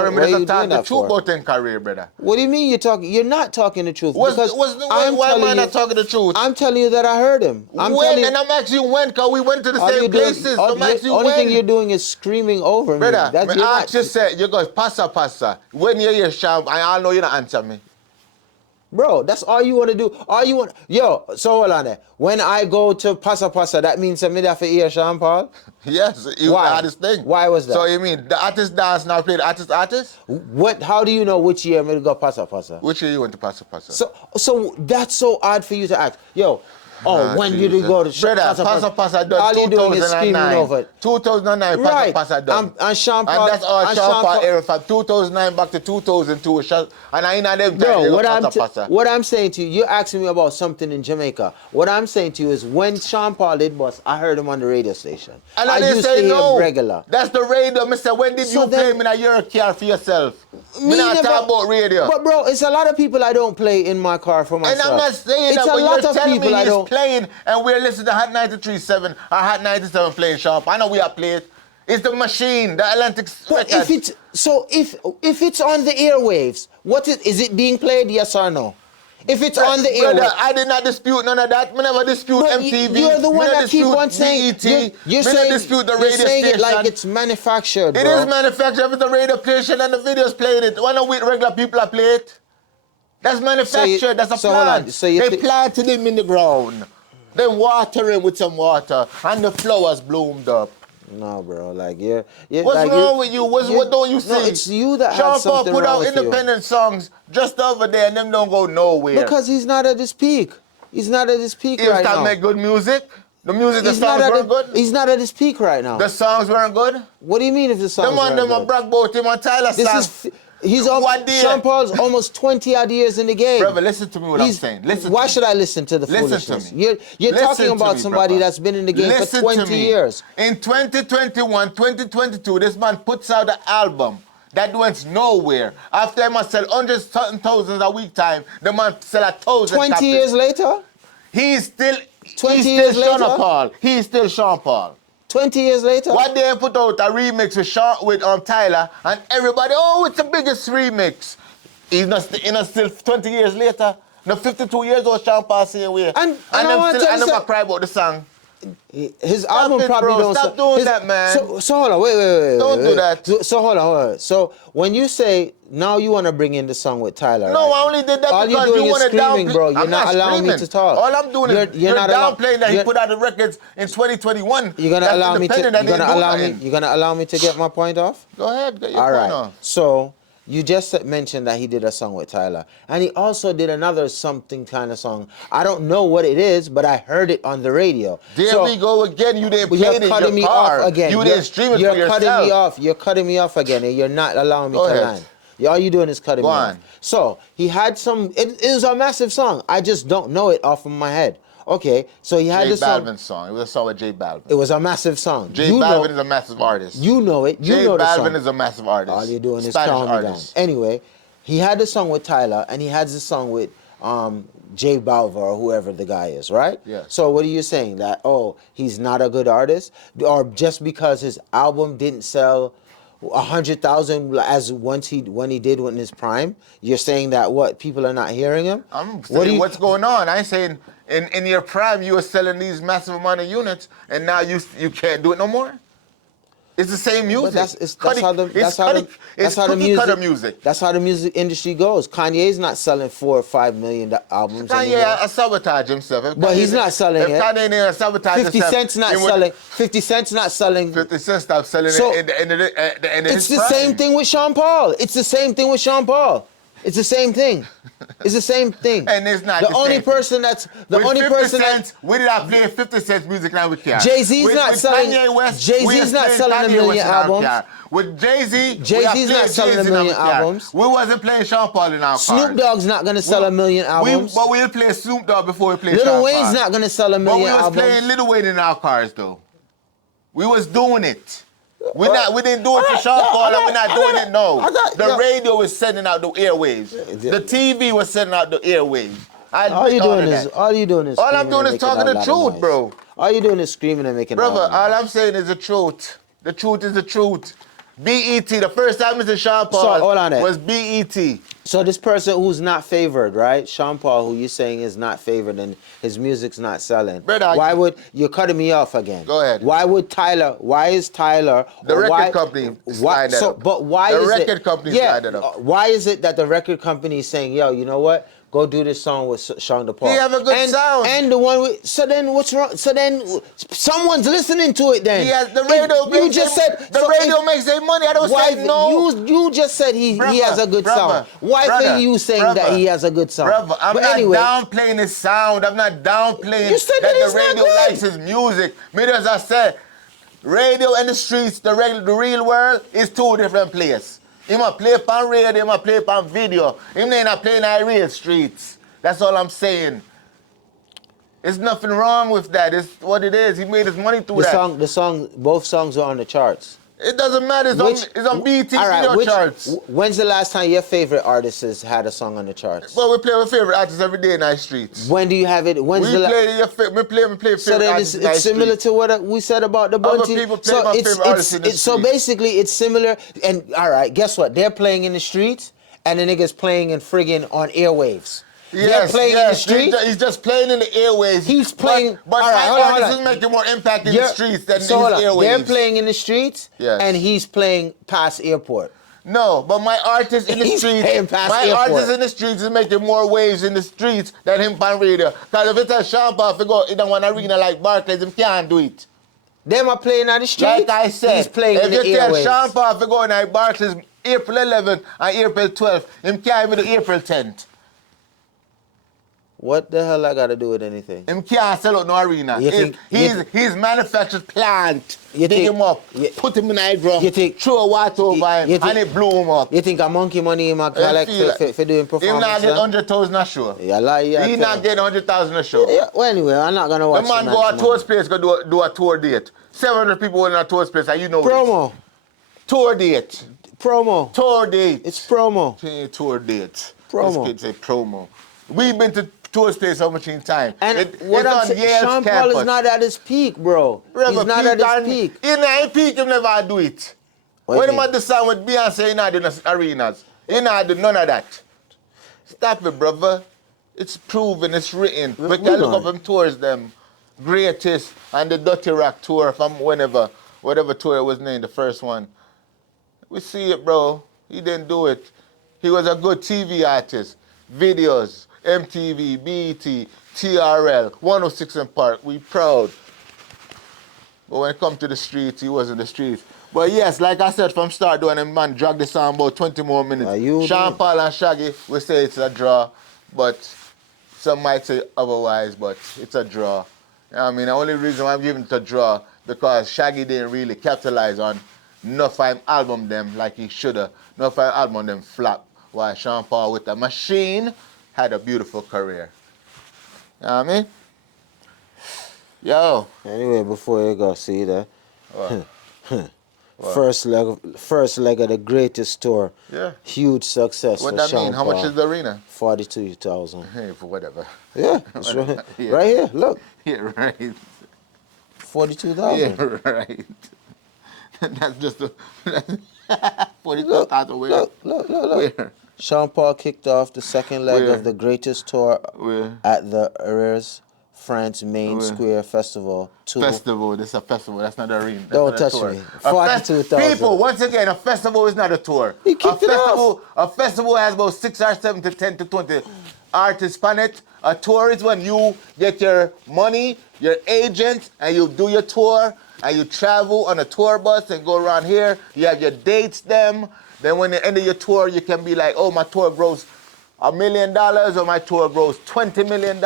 talking the that truth for? about his career, brother? What do you mean you're not talking the truth? Why telling am I you- not talking the truth? I'm telling you that I heard him. I'm And I'm asking you when, because we went to the same places. I'm asking you only thing when. you're doing is screaming over me. Brother, You're I not- just said, you go, passa. When you hear Sean, I know you don't answer me. Bro, that's all you want to do. So hold on there. When I go to Passa, that means I'm have to hear Sean Paul? Yes, it was Why? the hardest thing. Why was that? So you mean the artist dance now play the artist? How do you know which year I'm going to go Passa? Which year you went to Passa? So that's so odd for you to ask. When did you go to Brother, Passa done all you doing is screaming 2009. over it. 2009, Right. Passa done. And Sean Paul. And that's all and Sean Paul Paul- era from 2009 back to 2002. And I know them Bro, Passa. what I'm saying to you, you're asking me about something in Jamaica. What I'm saying to you is when Sean Paul did bust, I heard him on the radio station. And I didn't used say to hear no. him regular. That's the radio, Mister. When did So you play then- me in your car for yourself? Me Me not never- talk about radio. But bro, it's a lot of people I don't play in my car for myself. And I'm not saying it's that, a but lot you're of telling people me I he's don't. playing and we're listening to Hot 93.7 or Hot 97 playing Sean Paul. I know we are playing. It's the machine, the Atlantic But record. if it's on the airwaves, is it being played? Yes or no? If it's on the Brother, airwaves. I did not dispute none of that. Me never dispute But MTV. you're the Me one not that keep dispute on saying BET. you're Me saying not dispute the you're radio saying station. it like it's manufactured, bro. It is manufactured. If it's the radio station and the video's playing it, why not we regular people are play it? That's manufactured. That's a so hold on. plant. So you they planted them in the ground. Then watering with some water, and the flowers bloomed up. No, bro. Like you're What's like wrong with you? What don't you see? No, it's you that Sean has Paul something put wrong out with you. independent songs just over there, and them don't go nowhere. Because he's not at his peak. He's not at his peak He right can't now. make good music. The music, the He's not songs at weren't it- good. He's not at his peak right now. The songs weren't good. What do you mean if the songs Them on weren't them a good? brag about him on Tyler This songs. is Sean Paul's almost 20 odd years in the game. Brother, listen to me what I'm saying. Listen. Why to should I listen to the Listen foolishness? to me. You're Listen talking to about me, somebody brother. that's been in the game Listen for to 20 me. years. In 2021, 2022, this man puts out an album that went nowhere. After he must sell hundreds, thousands a week time, the man sell 1,000 20 copies. years later? He's still 20 years Sean later? Paul. He's still Sean Paul. 20 years later? One day he put out a remix with Tyler, and everybody, oh, it's the biggest remix. He's not still 20 years later. No, 52 years old Sean Paul same way. And I want to I'm say- never cry about the song. His album it, probably bro. don't. Stop doing that, man. So hold on, wait. Don't do that. So hold on. So when you say now you want to bring in the song with Tyler, No, right? I only did that All because you're doing you is want to screaming, downplay. bro. You're I'm not allowing me screaming. to talk. All I'm doing is you're not downplaying that he you're- put out the records in 2021. You're gonna That's allow me to. You're independent, that gonna didn't do allow me. nothing. You're gonna allow me to get my point off. Go ahead, get your All point right. off. So you just mentioned that he did a song with Tyler, and he also did another something kind of song. I don't know what it is, but I heard it on the radio. There So- we go again. You didn't But play you're it in cutting me your car. off again. You didn't stream it for You're yourself. cutting me off. You're cutting me off again, and you're not allowing me Go to ahead. land. All you're doing is cutting Go me on. off. So he had some. It was a massive song. I just don't know it off of my head. Okay, so he had J the song. Balvin's song. It was a song with J Balvin. It was a massive song. J You know- Balvin is a massive artist. You know it. You J know the Balvin song. is a massive artist. All you're doing is Spanish calm me down. artist. Anyway, he had the song with Tyler, and he had the song with J Balva or whoever the guy is, right? Yes. So what are you saying? That, oh, he's not a good artist? Or just because his album didn't sell 100,000 as when he did in his prime, you're saying that what, people are not hearing him? I'm What do saying you, what's going on. I'm saying in your prime you were selling these massive amount of units, and now you can't do it no more. It's the same music. But that's how the music. music. That's how the music industry goes. Kanye's not selling 4 or 5 million albums anymore. Kanye sabotage himself. But he's not selling it. If Kanye didn't sabotage 50 himself, Cent's not selling. 50 Cent's not selling. 50 Cent stopped selling So, it at the end of It's his the prime. same thing with Sean Paul. It's the same thing with Sean Paul. It's the same thing. It's the same thing. And it's not the the only same person that's the With only 50 person Cent, that we did not play 50 Cent's music now we can. Jay-Z's not selling. Kanye West, Jay-Z's not selling a million albums. With Jay-Z, Jay-Z's not selling a million albums. We wasn't playing Sean Paul in our Snoop cars. Dogg's not gonna sell a million albums. But we'll play Snoop Dogg before we play Sean Lil Paul. Wayne's not gonna sell a million But we was albums. playing Lil Wayne in our cars though. We was doing it. We didn't do it for Sean Paul, and we're not doing it now. The radio was sending out the airwaves. The TV was sending out the airwaves. All you doing is All I'm doing is talking the truth, bro. All you doing is screaming and making Brother, loud noise. all I'm saying is the truth. The truth is the truth. BET, the first time Mr. Sean Paul So, hold on there. was BET. So this person who's not favored, right? Sean Paul, who you're saying is not favored and his music's not selling. Brother, why would you're cutting me off again? Go ahead. Why is Tyler The record company lined that up. But why The is it? record company lined it up. Why is it that the record company is saying, yo, you know what? Go do this song with Sean Paul. He have a good sound. And the one with, so then what's wrong? So then someone's listening to it then. Yes, the radio you just said the radio makes their money. I don't say no. You just said he has a good sound. Why are you saying that he has a good sound? Brother, I'm not downplaying his sound. I'm not downplaying You said that that the it's not radio good. likes his music. Maybe as I said, radio and the streets, the real world is two different places. He might play upon radio, he might play upon video. He may not play in the real streets. That's all I'm saying. There's nothing wrong with that. It's what it is. He made his money through that. Both songs are on the charts. It doesn't matter. It's on BET video charts. When's the last time your favorite artist has had a song on the charts? Well, we play our favorite artists every day in our streets. When do you have it? We play favorite So then artists in our it's similar streets. to what we said about the Other Bunty. people play my favorite artists in the So streets. basically, it's similar. And all right, guess what? They're playing in the streets, and the niggas playing in friggin' on airwaves. They're playing in the street. He's just playing in the airways. He's playing. But all right, hold my on. artist is making more impact in the streets than So in hold his on. airwaves. They're playing in the streets, Yes. and he's playing past airport. No, but my artist in the He's streets, paying past my airport. artist in the streets is making more waves in the streets than him on radio. Because if it's a Sean Paul, if he go in one arena like Barclays, him can't do it. Them are playing on the street. Like I said, he's playing in if the you tell airwaves. Sean Paul if he go in like Barclays April 11th and April 12th, him can't even do April 10th. What the hell I got to do with anything? Him can't sell out no arena. He's manufactured plant. You Pick think- him up, you- put him in a drum, you think- throw water over him, you think- and it blew him up. You think a monkey money in my collect feel for doing Him not performance? get huh? 100,000 a show. Yeah, lie, yeah. He not get 100,000 a show. Yeah, well, anyway, I'm not gonna watch The man the go match, to tour's place, go do a tour date. 700 people in a tour's place, and you know Promo, it. Tour date. promo. Tour date. It's promo. Tour date. Promo. This kid say promo. We've been to tour's place so much in time. And what it's I'm on saying, Yale's Sean Paul campus. is not at his peak, bro. Remember, He's not at his peak. In his peak, he never do it. What When you he mean? had the song with Beyonce, he not do no arenas. He not do none of that. Stop it, brother. It's proven, it's written. We can look up him tours, them Greatest and the Dirty Rock tour from whatever tour it was named, the first one. We see it, bro. He didn't do it. He was a good TV artist. Videos, MTV, BET, TRL, 106 in Park. We proud. But when it come to the streets, he was in the streets. But yes, like I said from start doing him, man, drag this on about 20 more minutes. Sean Paul and Shaggy, we say it's a draw, but some might say otherwise, but it's a draw. You know what I mean, the only reason why I'm giving it a draw, because Shaggy didn't really capitalize on enough of him album them like he shoulda. Enough of him album them flop. While Sean Paul with the machine had a beautiful career. You know what I mean? Yo. Anyway, before you go, see that. What? First leg of the greatest tour. Yeah. Huge success What for that Sean mean? How Paul. much is the arena? 42,000. Hey, for whatever. Yeah, it's right, Yeah. right here. Look, Yeah, right. 42,000. Yeah, right. That's just a Look, 42,000 where? look. Where? Sean Paul kicked off the second leg Where? of the greatest tour Where? at the Arras, France Main Where? Square Festival. Festival. This is a festival. That's not a arena. That's Don't not a touch tour. me. 42,000. People, once again, a festival is not a tour. He kicked it off. A festival has about 6 or 7 to 10 to 20 artists on it. A tour is when you get your money, your agent, and you do your tour, and you travel on a tour bus and go around here. You have your dates them. Then when the end of your tour, you can be like, oh, my tour grows $1 million or my tour grows $20 million.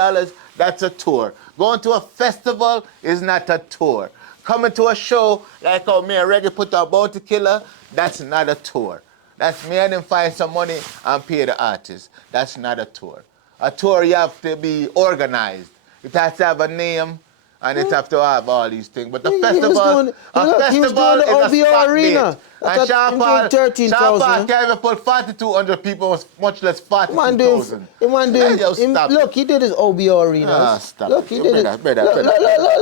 That's a tour. Going to a festival is not a tour. Coming to a show like how me and Reggae put out Bounty Killer, that's not a tour. That's me and him find some money and pay the artist. That's not a tour. A tour, you have to be organized. It has to have a name and it have to have all these things. But the festival, He was doing the is a OBO spot arena. date. And Sean Paul 13,000. can't even put 4,200 people, much less Man doing, 42,000. look, he did his OBO arena. Stop Look, it. he did it. Brother.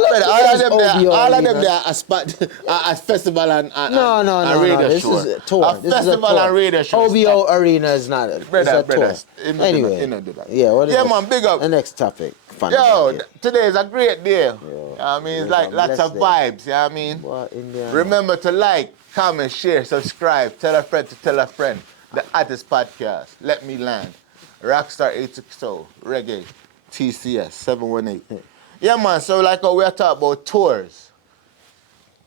All of them there are spot, a festival and No. radio This show. is a tour. A festival and radio show. OBO arena is not a, it's a tour. Anyway, Man, big up. The next topic. Today is a great day. Yo, I mean, it's like lots of vibes. You know what I mean? Well, Indiana. Remember to like, comment, share, subscribe, tell a friend to tell a friend. The Artist Podcast, Let Me Land, Rockstar 860, Reggae, TCS 718. Yeah, man, so like we are talking about tours.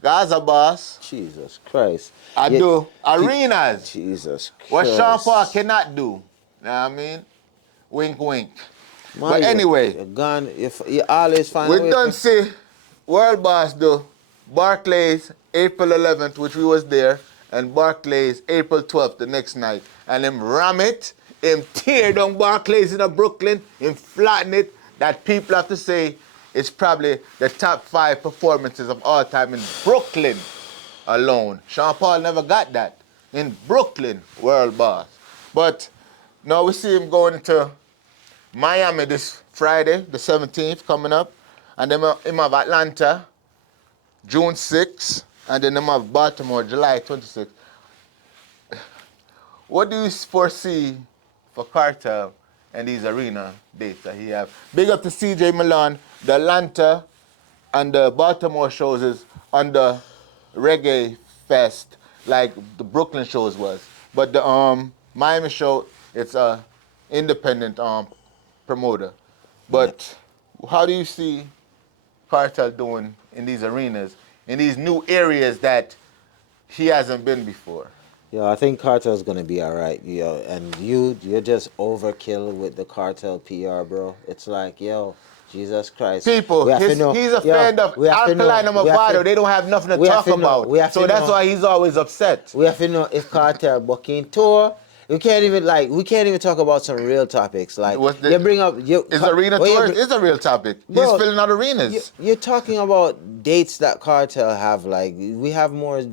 Gaza Boss. Jesus Christ. I do arenas. Jesus Christ. What Sean Paul cannot do. You know what I mean? Wink, wink. Man, But anyway. you're gone. You always find a We way done to- see World Boss do Barclays April 11th, which we was there, and Barclays April 12th the next night. And him ram it, him tear down Barclays in Brooklyn, him flatten it, that people have to say it's probably the top 5 performances of all time in Brooklyn alone. Sean Paul never got that. In Brooklyn, World Boss. But now we see him going to Miami this Friday, the 17th, coming up. And then him have Atlanta, June 6th. And then him have Baltimore, July 26th. What do you foresee for Kartel and these arena dates that he have? Big up to CJ Milan. The Atlanta and the Baltimore shows is on the Reggae Fest, like the Brooklyn shows was. But the Miami show, it's a independent promoter. But how do you see Kartel doing in these arenas, in these new areas that he hasn't been before? Yeah, I think Kartel's gonna be all right, yo. And you're just overkill with the Kartel PR, bro. It's like, yo, Jesus Christ. People, he's a fan of Alkaline and Movado. They don't have nothing to talk about. So that's why he's always upset. We have to know if Kartel booking tour. We can't even talk about some real topics. Like you bring up arena tours is a real topic. Bro, he's filling out arenas. You're talking about dates that Kartel have. Like we have more.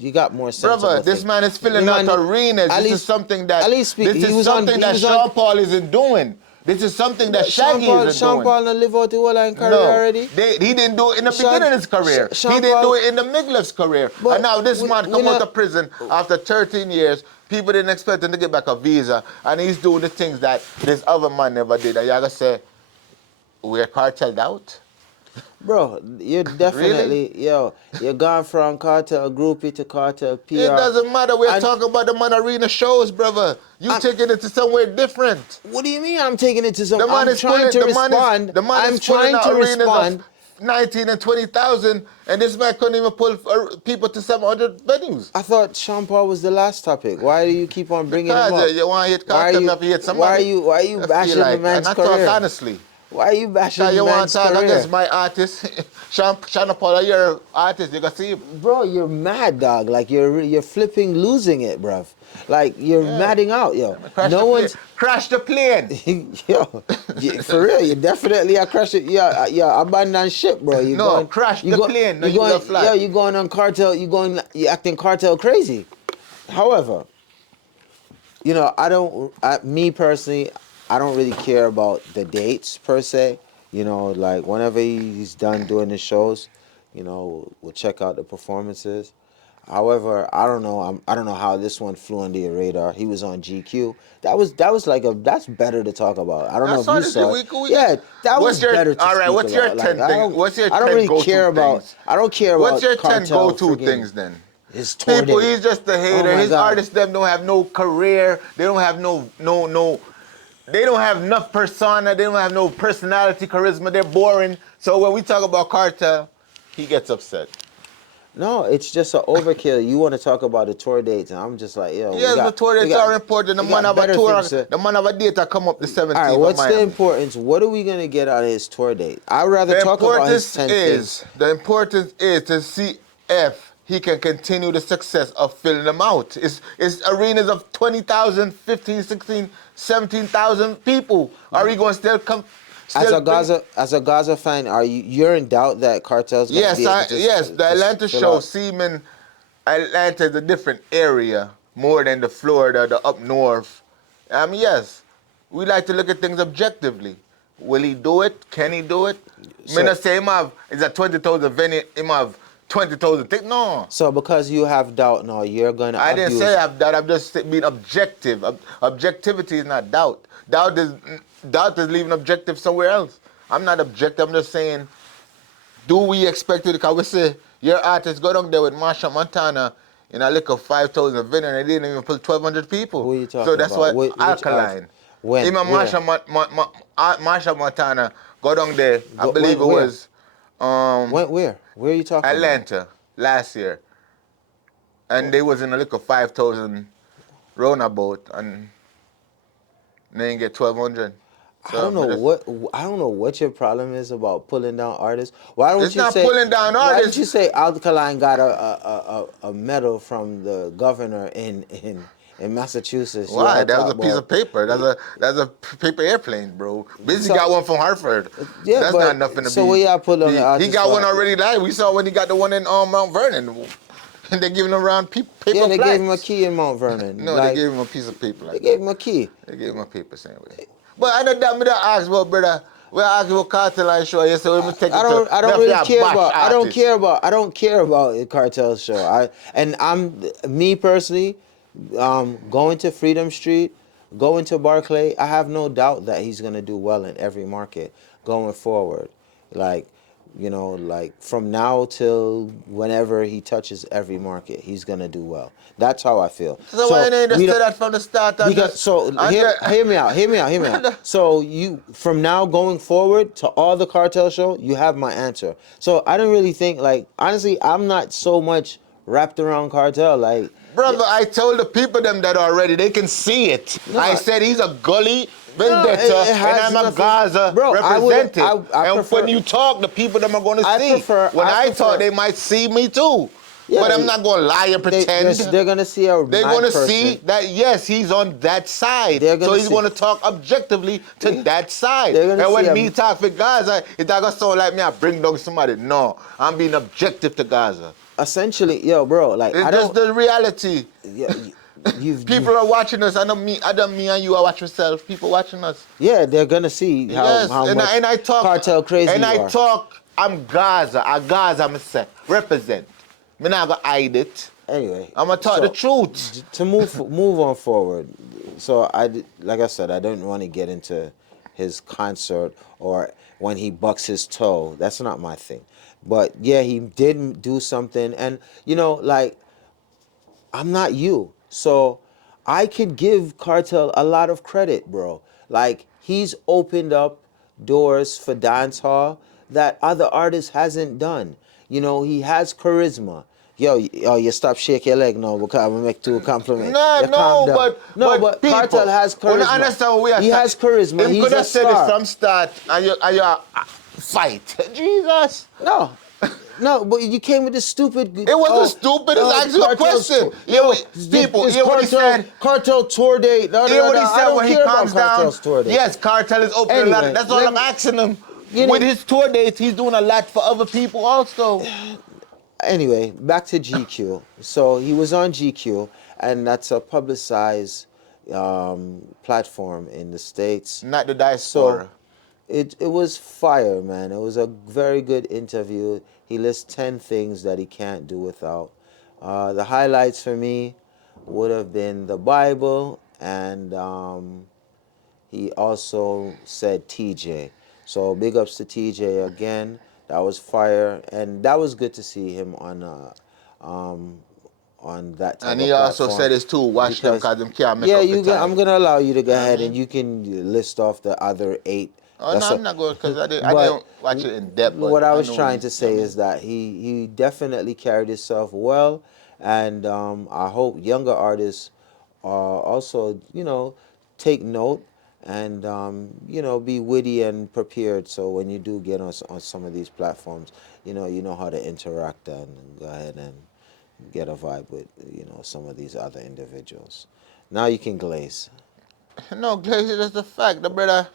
You got more sensible Brother, this things. man is filling out arenas. This is something that Sean Paul isn't doing. This is something that Shaggy isn't doing. Sean Paul didn't live out the whole line career already? He didn't do it in the beginning of his career. He didn't do it in the middle of his career. And now this man come out of prison after 13 years. People didn't expect him to get back a visa. And he's doing the things that this other man never did. And you gotta say, we're carteled out? Bro, you're definitely, really? You're gone from Kartel groupie to Kartel PR. It doesn't matter. We're talking about the man arena shows, brother. You taking it to somewhere different. What do you mean I'm taking it to somewhere? I'm trying to respond. I'm trying to respond. 19 and 20,000, and this man couldn't even pull people to 700 venues. I thought Sean Paul was the last topic. Why do you keep on bringing him up? You want to hit Kartel, you have to hit somebody. Why are you bashing the man's career? And I talk honestly. Why are you Cause bashing you want man's to talk career? against my artist. Sean Paul, you're artist, you can see him. Bro, you're mad, dog. Like you're flipping losing it, bruv. Like you're Yeah. madding out, yo. Crash the No plane. one's Crash the plane. yo, for real. You definitely are crushing. Yeah, yeah. Abandon ship, bro. You No, going? crash You the go? plane. No, You use a going? fly. Yo, you going on cartel? You going? You acting cartel crazy. However, I don't. Me personally, I don't really care about the dates per se. Like whenever he's done doing the shows, we'll check out the performances. However, I don't know. I don't know how this one flew under your radar. He was on GQ. That was like that's better to talk about. I don't know That's if you all. saw it. We Yeah, just. that was What's your better to all right? speak What's your about. Like 10 I things? don't. What's your I don't 10 really go-to care about. things? I don't care What's about your 10 cartel go-to friggin' things then? his tour People, date. he's just a Oh hater. my His God. artists them don't have no career. They don't have no. They don't have enough persona. They don't have no personality, charisma. They're boring. So when we talk about Kartel, he gets upset. No, it's just an overkill. You want to talk about the tour dates, and I'm just like, yo, we Yes, the got, tour we dates got, are important. The we man got have a better tour. things to. The man have a date that come up the All right, 17th of what's the Miami. importance? What are we gonna get out of his tour date? I'd rather talk about his 10 things. The importance is to see if he can continue the success of filling them out. It's arenas of 20,000, 15, 16, 17,000 people. Are we going to still come? As Still a bring? Gaza fan, you're in doubt that Cartel's gonna Yes, be able yes. The to Atlanta fill show, out? Seaman, Atlanta is a different area more than the Florida, the up north. Yes, we like to look at things objectively. Will he do it? Can he do it? Me So not say him have is a 20,000 venue, him have 20,000 things. No. so because you have doubt now, you're gonna I didn't say abuse. I have that. I'm just being objective. Objectivity is not doubt. Doubt is leaving objective somewhere else. I'm not objective. I'm just saying, do we expect it? Because we say your artist go down there with Marsha Montana in a little 5,000 venue and they didn't even put 1,200 people. Who are you So talking that's about? why Which art? alkaline. When? Even Where? Marsha Montana go down there. I believe When? it Where? was um, When? Where? Where are you talking about? Atlanta last year, and they was in a little 5,000 roundabout and they didn't get 1,200. I So don't know me just, I don't know what your problem is about pulling down artists. Why don't it's you not say pulling down why didn't you artists. say Alkaline got a medal from the governor in Massachusetts? You Why? all That was talk a piece about of paper. That's a paper airplane, bro. Busy got so one from Hartford. yeah, That's not but nothing to so what be. y'all pull on the He artist got one for? already live. We saw when he got the one in Mount Vernon, and they giving him around Yeah, paper they gave him a plaques. key in Mount Vernon. No, they Like gave him a piece of paper they like gave that. him a key. They gave him a paper sandwich. But I know that me that ask about brother. We ask about Kartel and show. You say we take it to. I Me don't have really to care bash about artists. I don't care about the cartel show. I'm me personally, going to Freedom Street, going to Barclay. I have no doubt that he's gonna do well in every market going forward. Like, like from now till whenever he touches every market, he's gonna do well. That's how I feel. So why So you ain't just we say don't. that from the start and Because just so and hear me out, hear me out. So you from now going forward to all the cartel show, you have my answer. So I don't really think like honestly, I'm not so much wrapped around cartel. Like Brother, I told the people them that already. They can see it. I no, said he's a gully no, vendetta it and has I'm a nothing. Gaza Bro, representative. I And when prefer you talk, the people them are going to I see. prefer When I I talk, prefer they might see me too. But I'm yeah. not going to lie and pretend. They're gonna see a They're going mad to see person. that, yes, he's on that side. They're So gonna he's see. going to talk objectively to that side. They're gonna And see when a. me talk for Gaza, it's not going to sound like me I bring down somebody. No, I'm being objective to Gaza. Essentially, yo, bro, like It's I just don't. the reality. Yeah, People are watching us. I don't me and you are watching ourselves. People watching us. yeah, they're gonna see Yes, how much and I talk cartel crazy and you I are. talk. I'm Gaza. I Gaza myself. Represent. Me not gonna hide it. Anyway, I'm gonna talk the so truth. to move on forward. So like I said, I didn't want to get into his concert or when he bucks his toe. That's not my thing. But yeah, he did do something, and like I'm not you. So I could give Cartel a lot of credit, bro. Like he's opened up doors for dancehall that other artists hasn't done. He has charisma. yo, you stop shake your leg now because I'm gonna make two compliments. No, You calm no, down. No, but people, Kartel has you charisma. understand what we are He has charisma. Him He's could a have said it star. from start and you fight. Jesus. No, no, but you came with this stupid. It wasn't stupid. It's actually a question. People, hear what he said. Cartel tour date. Hear what he I said don't when he care comes about down. Cartel's tour date. Yes, Kartel is opening a lot. Anyway, That's all I'm asking him. With his tour dates, he's doing a lot for other people also. Anyway, back to GQ. So he was on GQ, and that's a publicized platform in the States. Not the diaspora. So it was fire, man. It was a very good interview. He lists 10 things that he can't do without. The highlights for me would have been the Bible, and he also said TJ. So big ups to TJ again. That was fire, and that was good to see him on that type And of he also platform. said this too. Watch them because them can't make Yeah, up the time. I'm gonna allow you to go ahead and you can list off the other 8. Oh, no, I'm not going because I didn't watch it in depth. What I was trying to say is that he definitely carried himself well, and I hope younger artists also, take note and, be witty and prepared. So when you do get on some of these platforms, you know how to interact and go ahead and get a vibe with, some of these other individuals. Now you can glaze. No, Glaze, that's the fact. The brother,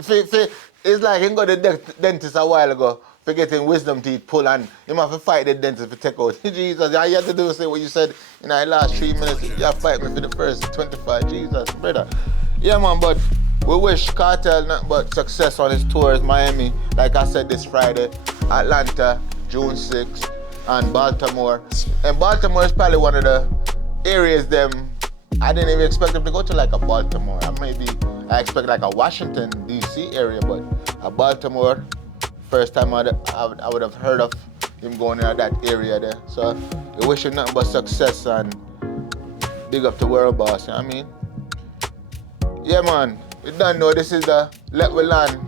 it's like he got the dentist a while ago for getting wisdom teeth pulled, and he have to fight the dentist for take out. Jesus, all you have to do is say what you said in the last 3 minutes. You have to fight me for the first 25. Jesus, brother. Yeah, man, but we wish Kartel nothing but success on his tours. Miami, like I said, this Friday. Atlanta, June 6th, and Baltimore. And Baltimore is probably one of the areas I didn't even expect him to go to, like a Baltimore. I expect like a Washington, D.C. area, but a Baltimore, first time I would have heard of him going in that area there. So we wish him nothing but success and big up to World Boss, you know what I mean? Yeah, man, you don't know, this is the Let We Land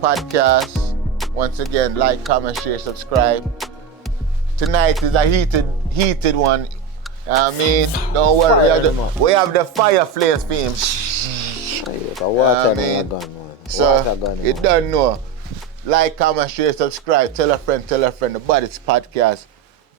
podcast. Once again, like, comment, share, subscribe. Tonight is a heated one. I mean, don't worry, we have the fire flames for him. Water gun, man. So, you don't know. Like, comment, share, subscribe. Tell a friend. The Body's podcast.